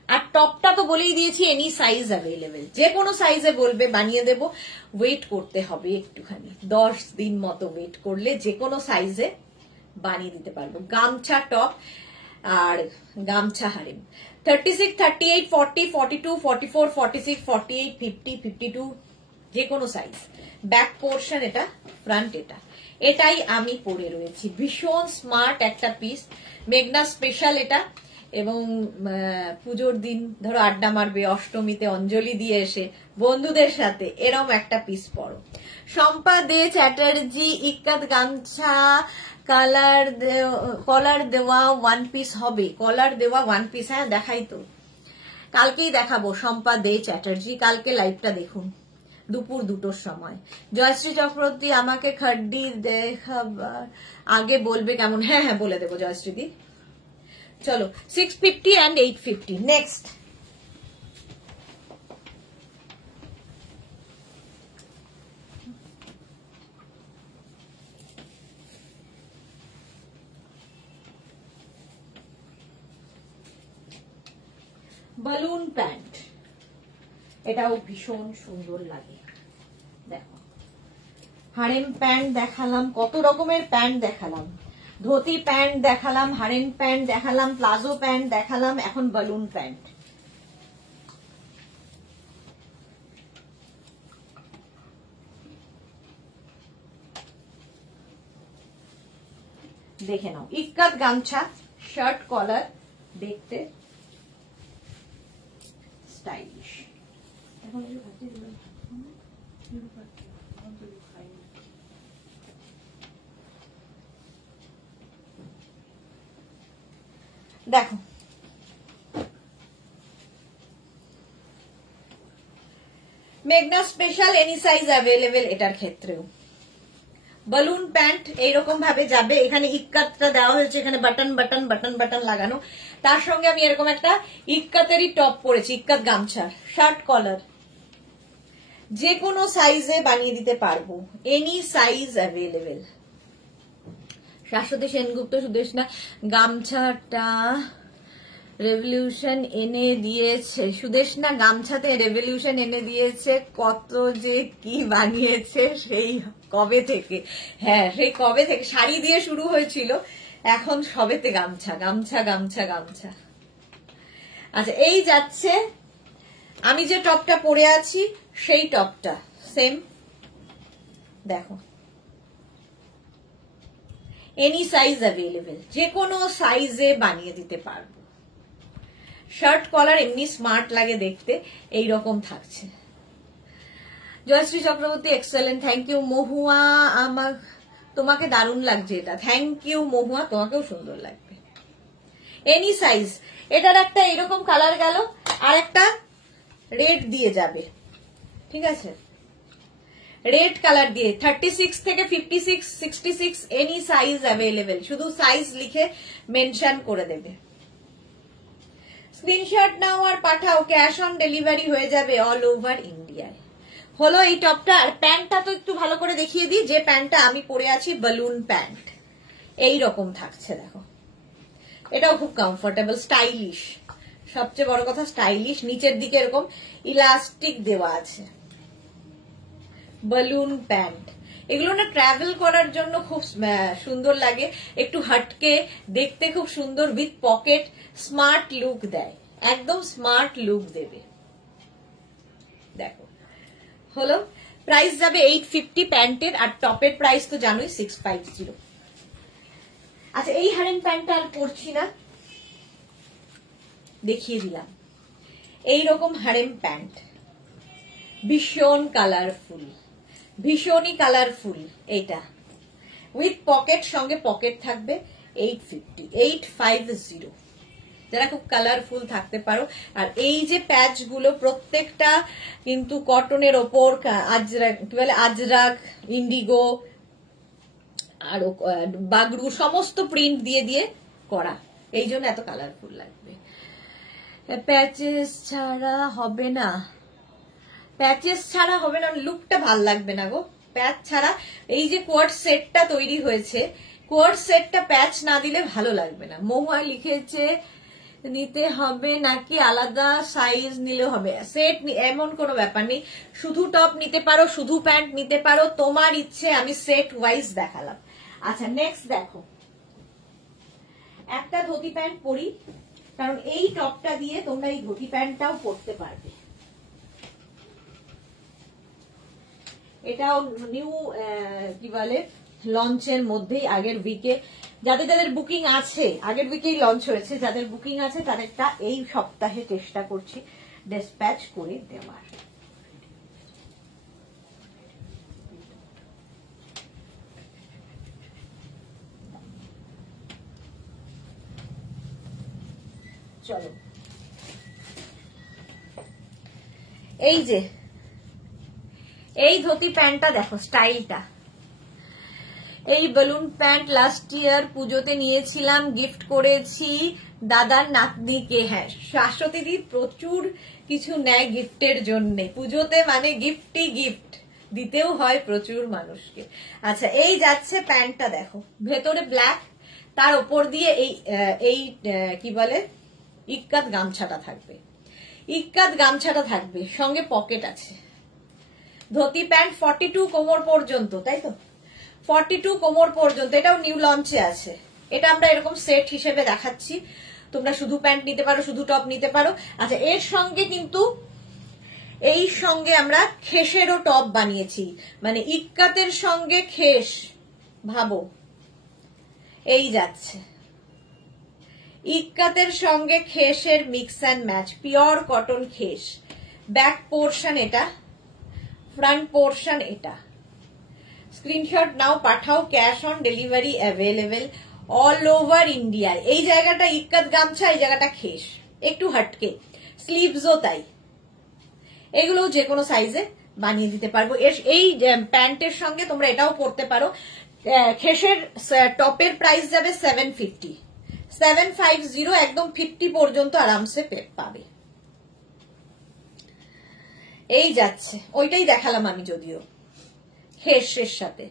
আর টপটা তো বলেই দিয়েছি এনি সাইজ অ্যাভেলেবেল, যে কোনো সাইজে বলবে বানিয়ে দেব, ওয়েট করতে হবে একটুখানি, 10 দিন মতো ওয়েট করলে যে কোনো সাইজে বানিয়ে দিতে পারবো। গামছা টপ আর গামছা হারেম, 36, 38, 40, 42, 44, 46, 48, 50, 52 যে কোনো সাইজ। ব্যাক পোর্শন এটা, ফ্রন্ট এটা, এটাই আমি পরে রয়েছি। ভীষণ স্মার্ট একটা পিস, মেঘনা স্পেশাল এটা। এবং পুজোর দিন ধরো আড্ডা মারবে, অষ্টমীতে অঞ্জলি দিয়ে এসে বন্ধুদের সাথে এরম একটা পিস পরো। শম্পা দে চ্যাটার্জি, ইক্কাত গামছা, কলার দেওয়া ওয়ান পিস হবে, কলার দেওয়া ওয়ান পিস। হ্যাঁ দেখাই তো, কালকেই দেখাবো। শম্পা দে চ্যাটার্জি, কালকে লাইভটা দেখুন দুপুর 2টোর সময়। জয়শ্রী চক্রবর্তী, আমাকে খাড্ডি দেখাবার আগে বলবে কেমন? হ্যাঁ হ্যাঁ বলে দেবো জয়শ্রী দি। চলো 650 and 850 নেক্সট। বালুন প্যান্ট, এটাও ভীষণ সুন্দর লাগে। দেখো হারেম প্যান্ট দেখালাম, কত রকমের প্যান্ট দেখালাম, ধুতি প্যান্ট দেখালাম, হারেম প্যান্ট দেখালাম, প্লাজো প্যান্ট দেখালাম, এখন বালুন প্যান্ট। দেখে নাও, ইক্কাত গামছা, শার্ট কলার, দেখতে স্টাইলিশ। দেখো মেঘনা স্পেশাল, এনি সাইজ অ্যাভেলেবেল এটার ক্ষেত্রেও। বালুন প্যান্ট এইরকম ভাবে যাবে, এখানে ইক্কাতটা দেওয়া হয়েছে, এখানে বাটন বাটন বাটন বাটন লাগানো, তার সঙ্গে আমি এরকম একটা ইক্কাতেরই টপ পরেছি, ইক্কাত গামছা, শার্ট কলার, যে কোনো সাইজে বানিয়ে দিতে পারবো, any size available. Shashwati Sengupta, Sudeshna গামছাটা রেভলিউশন এনে দিয়েছে, সুদেশনা গামছাতে রেভলিউশন এনে দিয়েছে, কত যে কি বানিয়েছে সেই কবে থেকে। হ্যাঁ সেই কবে থেকে, শাড়ি দিয়ে শুরু হয়েছিল, এখন সবেতে গামছা গামছা গামছা গামছা। আচ্ছা এই যাচ্ছে, আমি যে টপটা পরে আছি সেই টপটা সেম, দেখো এনি সাইজ অ্যাভেলেবেল, যে কোনো সাইজে বানিয়ে দিতে পারবো। শার্ট কলার এমনি স্মার্ট লাগে দেখতে, এইরকম থাকছে। Jayashree Chakraborty, excellent, thank you. Mahua, আমার তোমাকে দারুণ লাগছে এটা, থ্যাংক ইউ মহুয়া, তোমাকেও সুন্দর লাগবে। এনি সাইজ, এটার একটা এরকম কালার গেল, আর একটা রেড দিয়ে যাবে, ঠিক আছে, রেড কালার দিয়ে 36 থেকে 56, 66 এনি সাইজ অ্যাভেলেবেল, শুধু সাইজ লিখে মেনশন করে দেবে। স্ক্রিনশট নাও আর পাঠাও, ক্যাশ অন ডেলিভারি হয়ে যাবে অল ওভার ইন্ডিয়ায়। হলো এই টপটা। আর প্যান্টটা তো একটু ভালো করে দেখিয়ে দিই, যে প্যান্টটা আমি পরে আছি বালুন প্যান্ট, এই রকম থাকছে দেখো, এটাও খুব কমফোর্টেবল, স্টাইলিশ, সবচেয়ে বড় কথা স্টাইলিশ। নিচের দিকে এরকম ইলাস্টিক দেওয়া আছে, বালুন প্যান্ট, এগুলো না ট্রাভেল করার জন্য খুব সুন্দর লাগে, একটু হাটকে দেখতে খুব সুন্দর, উইথ পকেট, স্মার্ট লুক দেয়, একদম স্মার্ট লুক দেবে। দেখো হলো, প্রাইস যাবে 850 প্যান্টের, আর টপের প্রাইস তো জানোই 650। আচ্ছা এই হারেন প্যান্টটা আর পরছি না, দেখিয়ে দিলাম এইরকম হারেম প্যান্ট, ভীষণ কালারফুল, ভীষণই কালারফুল, এইটা উইথ পকেট, সঙ্গে পকেট থাকবে, 850, 850, যারা খুব কালারফুল থাকতে পারো। আর এই যে প্যাচ গুলো প্রত্যেকটা কিন্তু কটনের ওপর, আজরাক কি বলে, আজরাক, ইন্ডিগো আর বাগরু, সমস্ত প্রিন্ট দিয়ে দিয়ে করা, এই জন্য এত কালারফুল লাগবে। প্যাচেস ছাড়া হবে না, প্যাচেস ছাড়া হবে না, লুকটা ভাল লাগবে না গো প্যাচ ছাড়া। এই যে কোয়ার্ড সেটটা তৈরি হয়েছে, কোয়ার্ড সেটটা প্যাচ না দিলে ভালো লাগবে না। মহুয়া লিখেছে নিতে হবে নাকি আলাদা সাইজ নিলেও হবে? সেট এমন কোনো ব্যাপার নেই, শুধু টপ নিতে পারো, শুধু প্যান্ট নিতে পারো, তোমার ইচ্ছে। আমি সেট ওয়াইজ দেখালাম। আচ্ছা নেক্সট দেখো, একটা ধুতি প্যান্ট পরি, কারণ এই টপটা দিয়ে তোমরা এই ধুতি প্যান্টটাও পরতে পারবে। এটাও নিউ কি বলে লঞ্চের মধ্যেই, আগের উইকে যাদের যাদের বুকিং আছে, আগের উইকেই লঞ্চ হয়েছে, যাদের বুকিং আছে তাদেরটা এই সপ্তাহে চেষ্টা করছি ডিসপ্যাচ করে দেওয়ার। চলো, এই যে এই ধুতি প্যান্টটা দেখো স্টাইলটা, এই বেলুন প্যান্ট লাস্ট ইয়ার পুজোতে নিয়েছিলাম, গিফট করেছি দাদার নাতনিকে। হ্যাঁ, শাশ্বতী প্রচুর কিছু নেয় গিফটের জন্য পুজোতে, মানে গিফটই গিফট দিতেও হয় প্রচুর মানুষকে। আচ্ছা, এই যাচ্ছে প্যান্টটা দেখো, ভেতরে ব্ল্যাক, তার উপর দিয়ে এই কি বলে ইক্কাত গামছাটা থাকবে, ইক্কাত গামছাটা থাকবে, সঙ্গে পকেট আছে। ধুতি প্যান্ট 42 কোমর পর্যন্ত, তাই তো 42 কোমর পর্যন্ত, এটাও নিউ লঞ্চে আছে। এটা আমরা এরকম সেট হিসেবে দেখাচ্ছি, তোমরা শুধু প্যান্ট নিতে পারো, শুধু টপ নিতে পারো। আচ্ছা, এর সঙ্গে কিন্তু এই সঙ্গে আমরা খেসেরও টপ বানিয়েছি, মানে ইক্কাতের সঙ্গে খেস, ভাবো এই যাচ্ছে ইক্কাতের সঙ্গে খেসের mix and match, pure cotton khes. Back portion এটা, ফ্রন্ট পোর্শন এটা। স্ক্রিনশট নাও, পাঠাও, cash on delivery available all over India. এই জায়গাটা ইক্কাত গামছা, এই জায়গাটা খেস, একটু হাটকে। স্লিভসও তাই, এগুলো যে কোনো সাইজে বানিয়ে দিতে পারবো। এই প্যান্টের সঙ্গে তোমরা এটাও পরতে পারো। খেসের টপের প্রাইস যাবে 750, একদম 50 পর্যন্ত আরামসে পাবে। এই যাচ্ছে, ওইটাই দেখালাম আমি যদিও খেসের সাথে।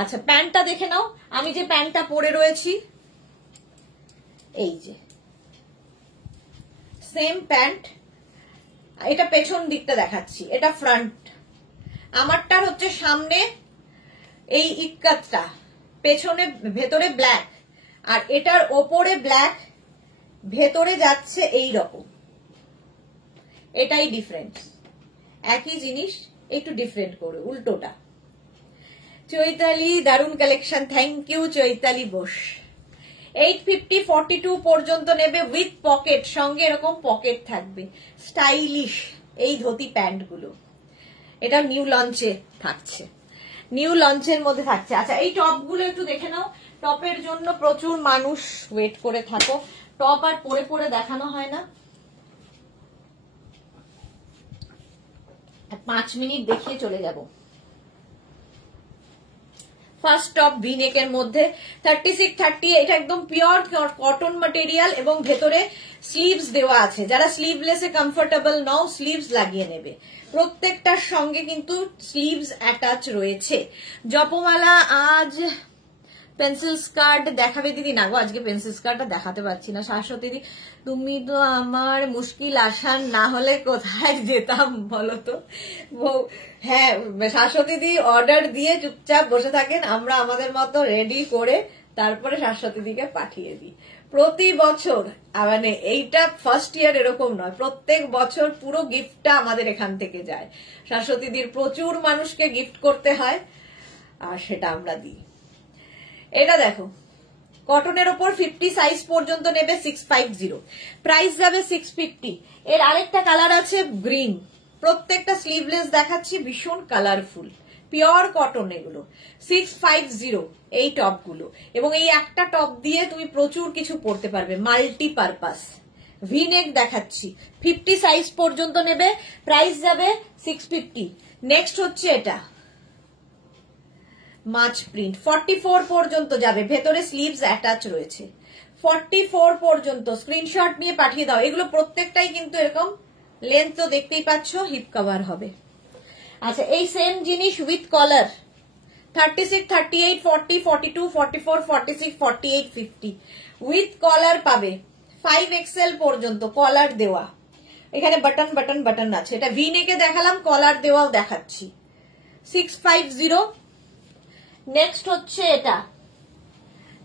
আচ্ছা, প্যান্টটা দেখে নাও, আমি যে প্যান্টটা পরে রয়েছি, এই যে সেম প্যান্ট, এটা পেছন দিকটা দেখাচ্ছি, এটা ফ্রন্ট। আমারটার হচ্ছে সামনে এই ইক্কাতটা, পেছনে ভেতরে ব্ল্যাক, আর এটার ওপরে ব্ল্যাক, ভেতরে যাচ্ছে এই রকম। এটাই ডিফারেন্স, একই জিনিস একটু ডিফারেন্ট করে, উল্টোটা। চৈতালি দারুণ collection, thank you Chaitali Bose. 850 42 পর্যন্ত নেবে উইথ পকেট, সঙ্গে এরকম পকেট থাকবে, স্টাইলিশ এই ধুতি প্যান্ট গুলো। এটা নিউ লঞ্চে থাকছে, নিউ লঞ্চের মধ্যে থাকছে। আচ্ছা, এই টপ গুলো একটু দেখে নাও, টপের জন্য প্রচুর মানুষ ওয়েট করে থাকো। টপ আর পরে পরে দেখানো হয় না, 5 মিনিট দেখিয়ে চলে যাব। ফার্স্ট টপ ভিনেকের মধ্যে 36 30, এটা একদম পিওর কটন ম্যাটেরিয়াল এবং ভেতরে স্লিভস দেওয়া আছে। যারা স্লিভলেসে কমফোর্টেবল নও, স্লিভস লাগিয়ে নেবে। প্রত্যেকটার সঙ্গে কিন্তু স্লিভস অ্যাটাচ রয়েছে। জপমালা আজ পেন্সিল স্কার্ট দেখাবে দিদি? না গো, আজকে পেন্সিল স্কার্টটা দেখাতে পারছি না। শাশ্বতী দিদি, তুমি তো আমার মুশকিল আসান, না হলে কোথায় যেতাম বলো তো। হ্যাঁ, শাশ্বতী দিদি অর্ডার দিয়ে চুপচাপ বসে থাকেন, আমরা আমাদের মতো রেডি করে তারপরে শাশ্বতী দিদিকে পাঠিয়ে দিই। প্রতি বছর, মানে এইটা ফার্স্ট ইয়ার এরকম নয়, প্রত্যেক বছর পুরো গিফটটা আমাদের এখান থেকে যায়। শাশ্বতী দিদির প্রচুর মানুষকে গিফট করতে হয়, আর সেটা আমরা দিই। এটা দেখো, কটনের ওপর 50 সাইজ পর্যন্ত নেবে 650, প্রাইস যাবে 650। এর আরেকটা কালার আছে গ্রিন, প্রত্যেকটা স্লিভলেস দেখাচ্ছি, ভীষণ কালারফুল, পিওর কটন এগুলো। 650 এই টপ গুলো, এবং এই একটা টপ দিয়ে তুমি প্রচুর কিছু পরতে পারবে, মাল্টি পারপাস। ভিনেক দেখাচ্ছি, 50 সাইজ পর্যন্ত নেবে, প্রাইস যাবে 650। নেক্সট হচ্ছে এটা মাছ প্রিন্ট, 44 পর্যন্ত যাবে, ভেতরে স্লিভস অ্যাটাচ রয়েছে। 44 পর্যন্ত স্ক্রিনশট নিয়ে পাঠিয়ে দাও। এগুলো প্রত্যেকটাই কিন্তু এরকম লেন্থ তো দেখতেই পাচ্ছ, হিপ কভার হবে। আচ্ছা, এই সেম জিনিস উইথ কলার 36 38 40 42 44 46 48 50 উইথ কলার পাবে। 5XL পর্যন্ত কলার দেওয়া, এখানে বাটন বাটন বাটন আছে। এটা ভি নেকে দেখালাম, কলার দেওয়াও দেখাচ্ছি। 650। নেক্সট হচ্ছে এটা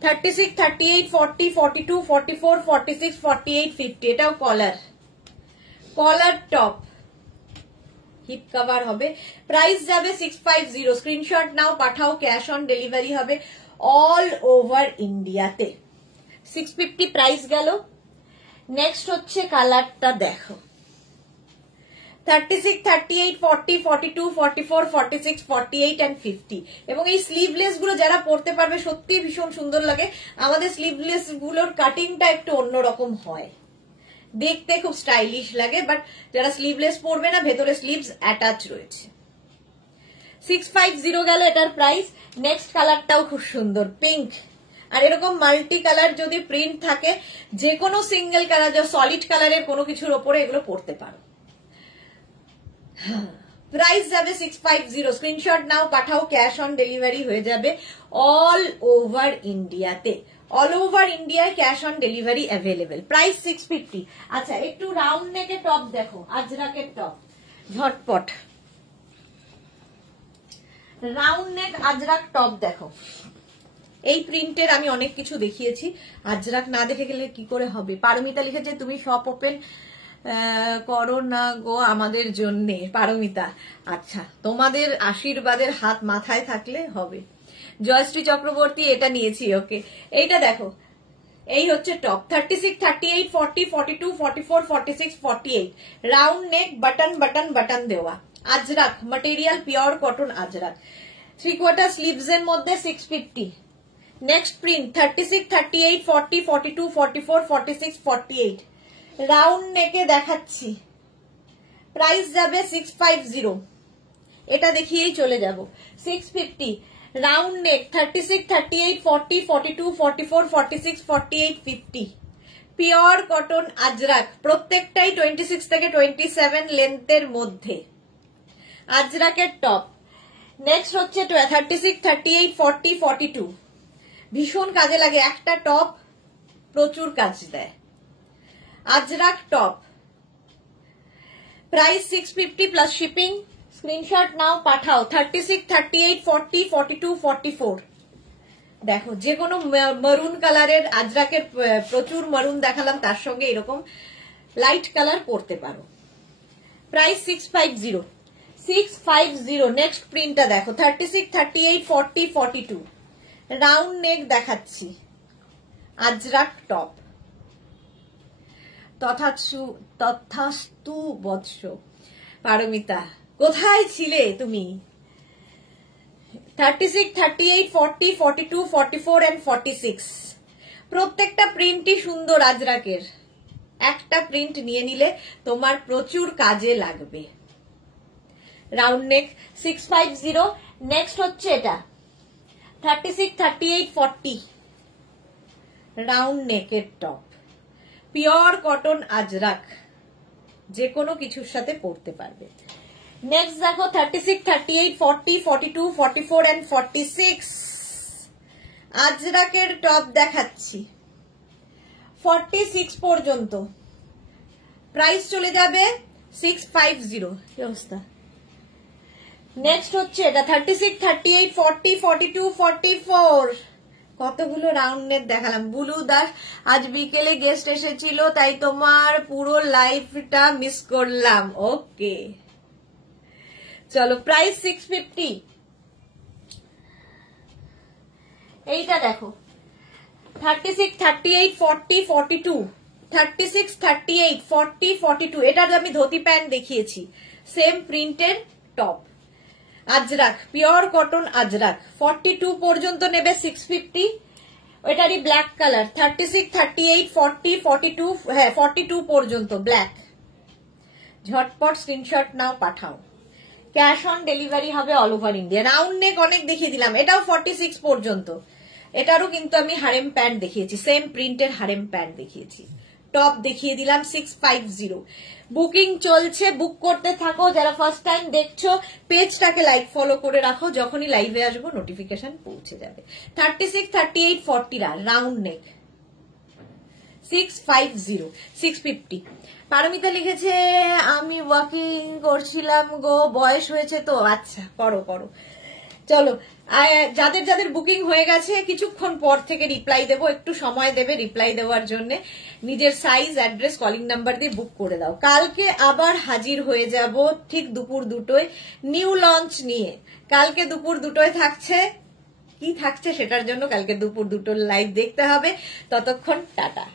36, 38, 40, 42, 44, 46, 48, 50 এটাও কলার, কলার টপ, হিপ কভার হবে। প্রাইস যাবে 650। স্ক্রিনশট নাও, পাঠাও, ক্যাশ অন ডেলিভারি হবে অল ওভার ইন্ডিয়াতে। 650 প্রাইস গেল। নেক্সট হচ্ছে কালারটা দেখো, 36, 38, 40, 42, 44, 46, 48 and 50। এবং এই স্লিভলেস গুলো যারা পরতে পারবে সত্যি ভীষণ সুন্দর লাগে। আমাদের স্লিভলেস গুলোর কাটিংটা একটু অন্যরকম হয়, দেখতে খুব স্টাইলিশ লাগে, বাট যারা স্লিভলেস পরবে না ভেতরে স্লিভস অ্যাটাচ রয়েছে। 650 গেল এটার প্রাইস। নেক্সট কালারটাও খুব সুন্দর, পিঙ্ক। আর এরকম মাল্টি কালার যদি প্রিন্ট থাকে, যে কোনো সিঙ্গেল কালার, সলিড কালারের কোনো কিছুর ওপরে এগুলো পরতে পারো। প্রাইস যাবে 650। স্ক্রিনশট নাও, পাঠাও, ক্যাশ অন ডেলিভারি হয়ে যাবে অল ওভার ইন্ডিয়াতে। অল ওভার ইন্ডিয়ায় cash on delivery available. Price 650। আচ্ছা, একটু রাউন্ড নেকের টপ দেখো, আজরাকের টপ, ঝটপট রাউন্ড নেক আজরাক টপ দেখো। এই প্রিন্টের আমি অনেক কিছু দেখিয়েছি, আজরাক না দেখে গেলে কি করে হবে। পারমিতা লিখেছে তুমি শপ ওপেন করো না গো আমাদের জন্যে। পারমিতা, আচ্ছা, তোমাদের আশীর্বাদের হাত মাথায় থাকলে হবে। জয়শ্রী চক্রবর্তী, এটা নিয়েছি, ওকে। এইটা দেখো, এই হচ্ছে top, 36, 38, 40, 42, 44, 46, 48। Round neck, button button button দেওয়া, Ajrakh material, pure cotton Ajrakh. 3/4 sleeves এর মধ্যে 650। Next print 36, 38, 40, 42, 44, 46, 48। রাউন্ড নেকে দেখাচ্ছি, প্রাইস যাবে 650। এটা দেখিয়েই চলে যাব। 650 round neck, 36, 38, 40, 42, 44, 46, 48, 50। Pure cotton Ajrak, প্রত্যেকটাই 26 থেকে 27 লেন্থের মধ্যে। আজরাকের টপ। নেক্সট হচ্ছে 36, 38, 40, 42। ভীষণ কাজে লাগে, একটা টপ প্রচুর কাজ দেয়। Ajrakh top, price 650 plus shipping. Screenshot নাও, পাঠাও। 36, 38, 40, 42, 44। দেখো, যে কোনো মারুন কালারের, আজরাকের প্রচুর মারুন দেখালাম, তার সঙ্গে এরকম লাইট কালার পরতে পারো। প্রাইস 650। 650। নেক্সট প্রিন্টটা দেখো, 36, 38, 40, 42। রাউন্ড নেক দেখাচ্ছি, আজরাক টপ। তথাস্তু বৎস। পারমিতা, কোথায় ছিলে তুমি? 36, 38, 40, 42, 44 and 46। প্রত্যেকটা প্রিন্টই সুন্দর আজরাকের। একটা প্রিন্ট নিয়ে নিলে তোমার প্রচুর কাজে লাগবে। Round neck 650। নেক্সট হচ্ছে এটা 36, 38, 40। রাউন্ড নেকের টপ, পিওর কটন আজরাক, যে কোনো কিছুর সাথে পরতে পারবে। নেক্সট দেখো 36, 38, 40, 42, 44 and 46। আজরাকের টপ দেখাচ্ছি 46 পর্যন্ত। প্রাইস চলে যাবে 650। কি অবস্থা? নেক্সট হচ্ছে এটা 36, 38, 40, 42, 44। কতগুলো রাউন্ডের দেখালাম। বুলু দাস, আজ বিকেলে গেস্ট এসেছিল, তাই তোমার পুরো লাইফটা মিস করলাম। ওকে, চলো। প্রাইস 650। এইটা দেখো 36, 38, 40, 42। 36, 38, 40, 42। এটার আমি ধুতি প্যান্ট দেখিয়েছি, সেম প্রিন্টের top Ajrakh, pure cotton Ajrakh. 42 পর্যন্ত নেবে 650। ওইটারই ব্ল্যাক কালার 36, 38, 40, 42। হ্যাঁ, 42 পর্যন্ত ব্ল্যাক। ঝটপট স্ক্রিনশট নাও, পাঠাও। ক্যাশ অন ডেলিভারি হবে all over India. Round neck অনেক দেখিয়ে দিলাম, এটাও 46 পর্যন্ত। এটারও কিন্তু আমি হারেম প্যান্ট দেখিয়েছি, সেম প্রিন্টের হারেম প্যান্ট দেখিয়েছি। টপ দেখিয়ে দিলাম 650। বুকিং চলছে, বুক করতে থাকো। যারা ফার্স্ট টাইম দেখছো পেজটাকে লাইক ফলো করে রাখো, যখনই লাইভে আসবো নোটিফিকেশন পৌঁছে যাবে। 36, 38, 40 রাউন্ড নেক 650। 650। পারমিতা লিখেছে আমি ওয়াকিং করছিলাম গো, বয়স হয়েছে তো। আচ্ছা, করো করো, চলো যাদের যাদের বুকিং হয়ে গেছে কিছুক্ষণ পর থেকে রিপ্লাই দেবো, একটু সময় দেবে রিপ্লাই দেওয়ার জন্য। নিজের সাইজ, অ্যাড্রেস, কলিং নাম্বার দিয়ে বুক করে দাও। কালকে আবার হাজির হয়ে যাব ঠিক দুপুর 2টোয় নিউ লঞ্চ নিয়ে। কালকে দুপুর 2টোয় থাকছে, কি থাকছে সেটার জন্য কালকে দুপুর 2টোর লাইভ দেখতে হবে। ততক্ষণ টাটা।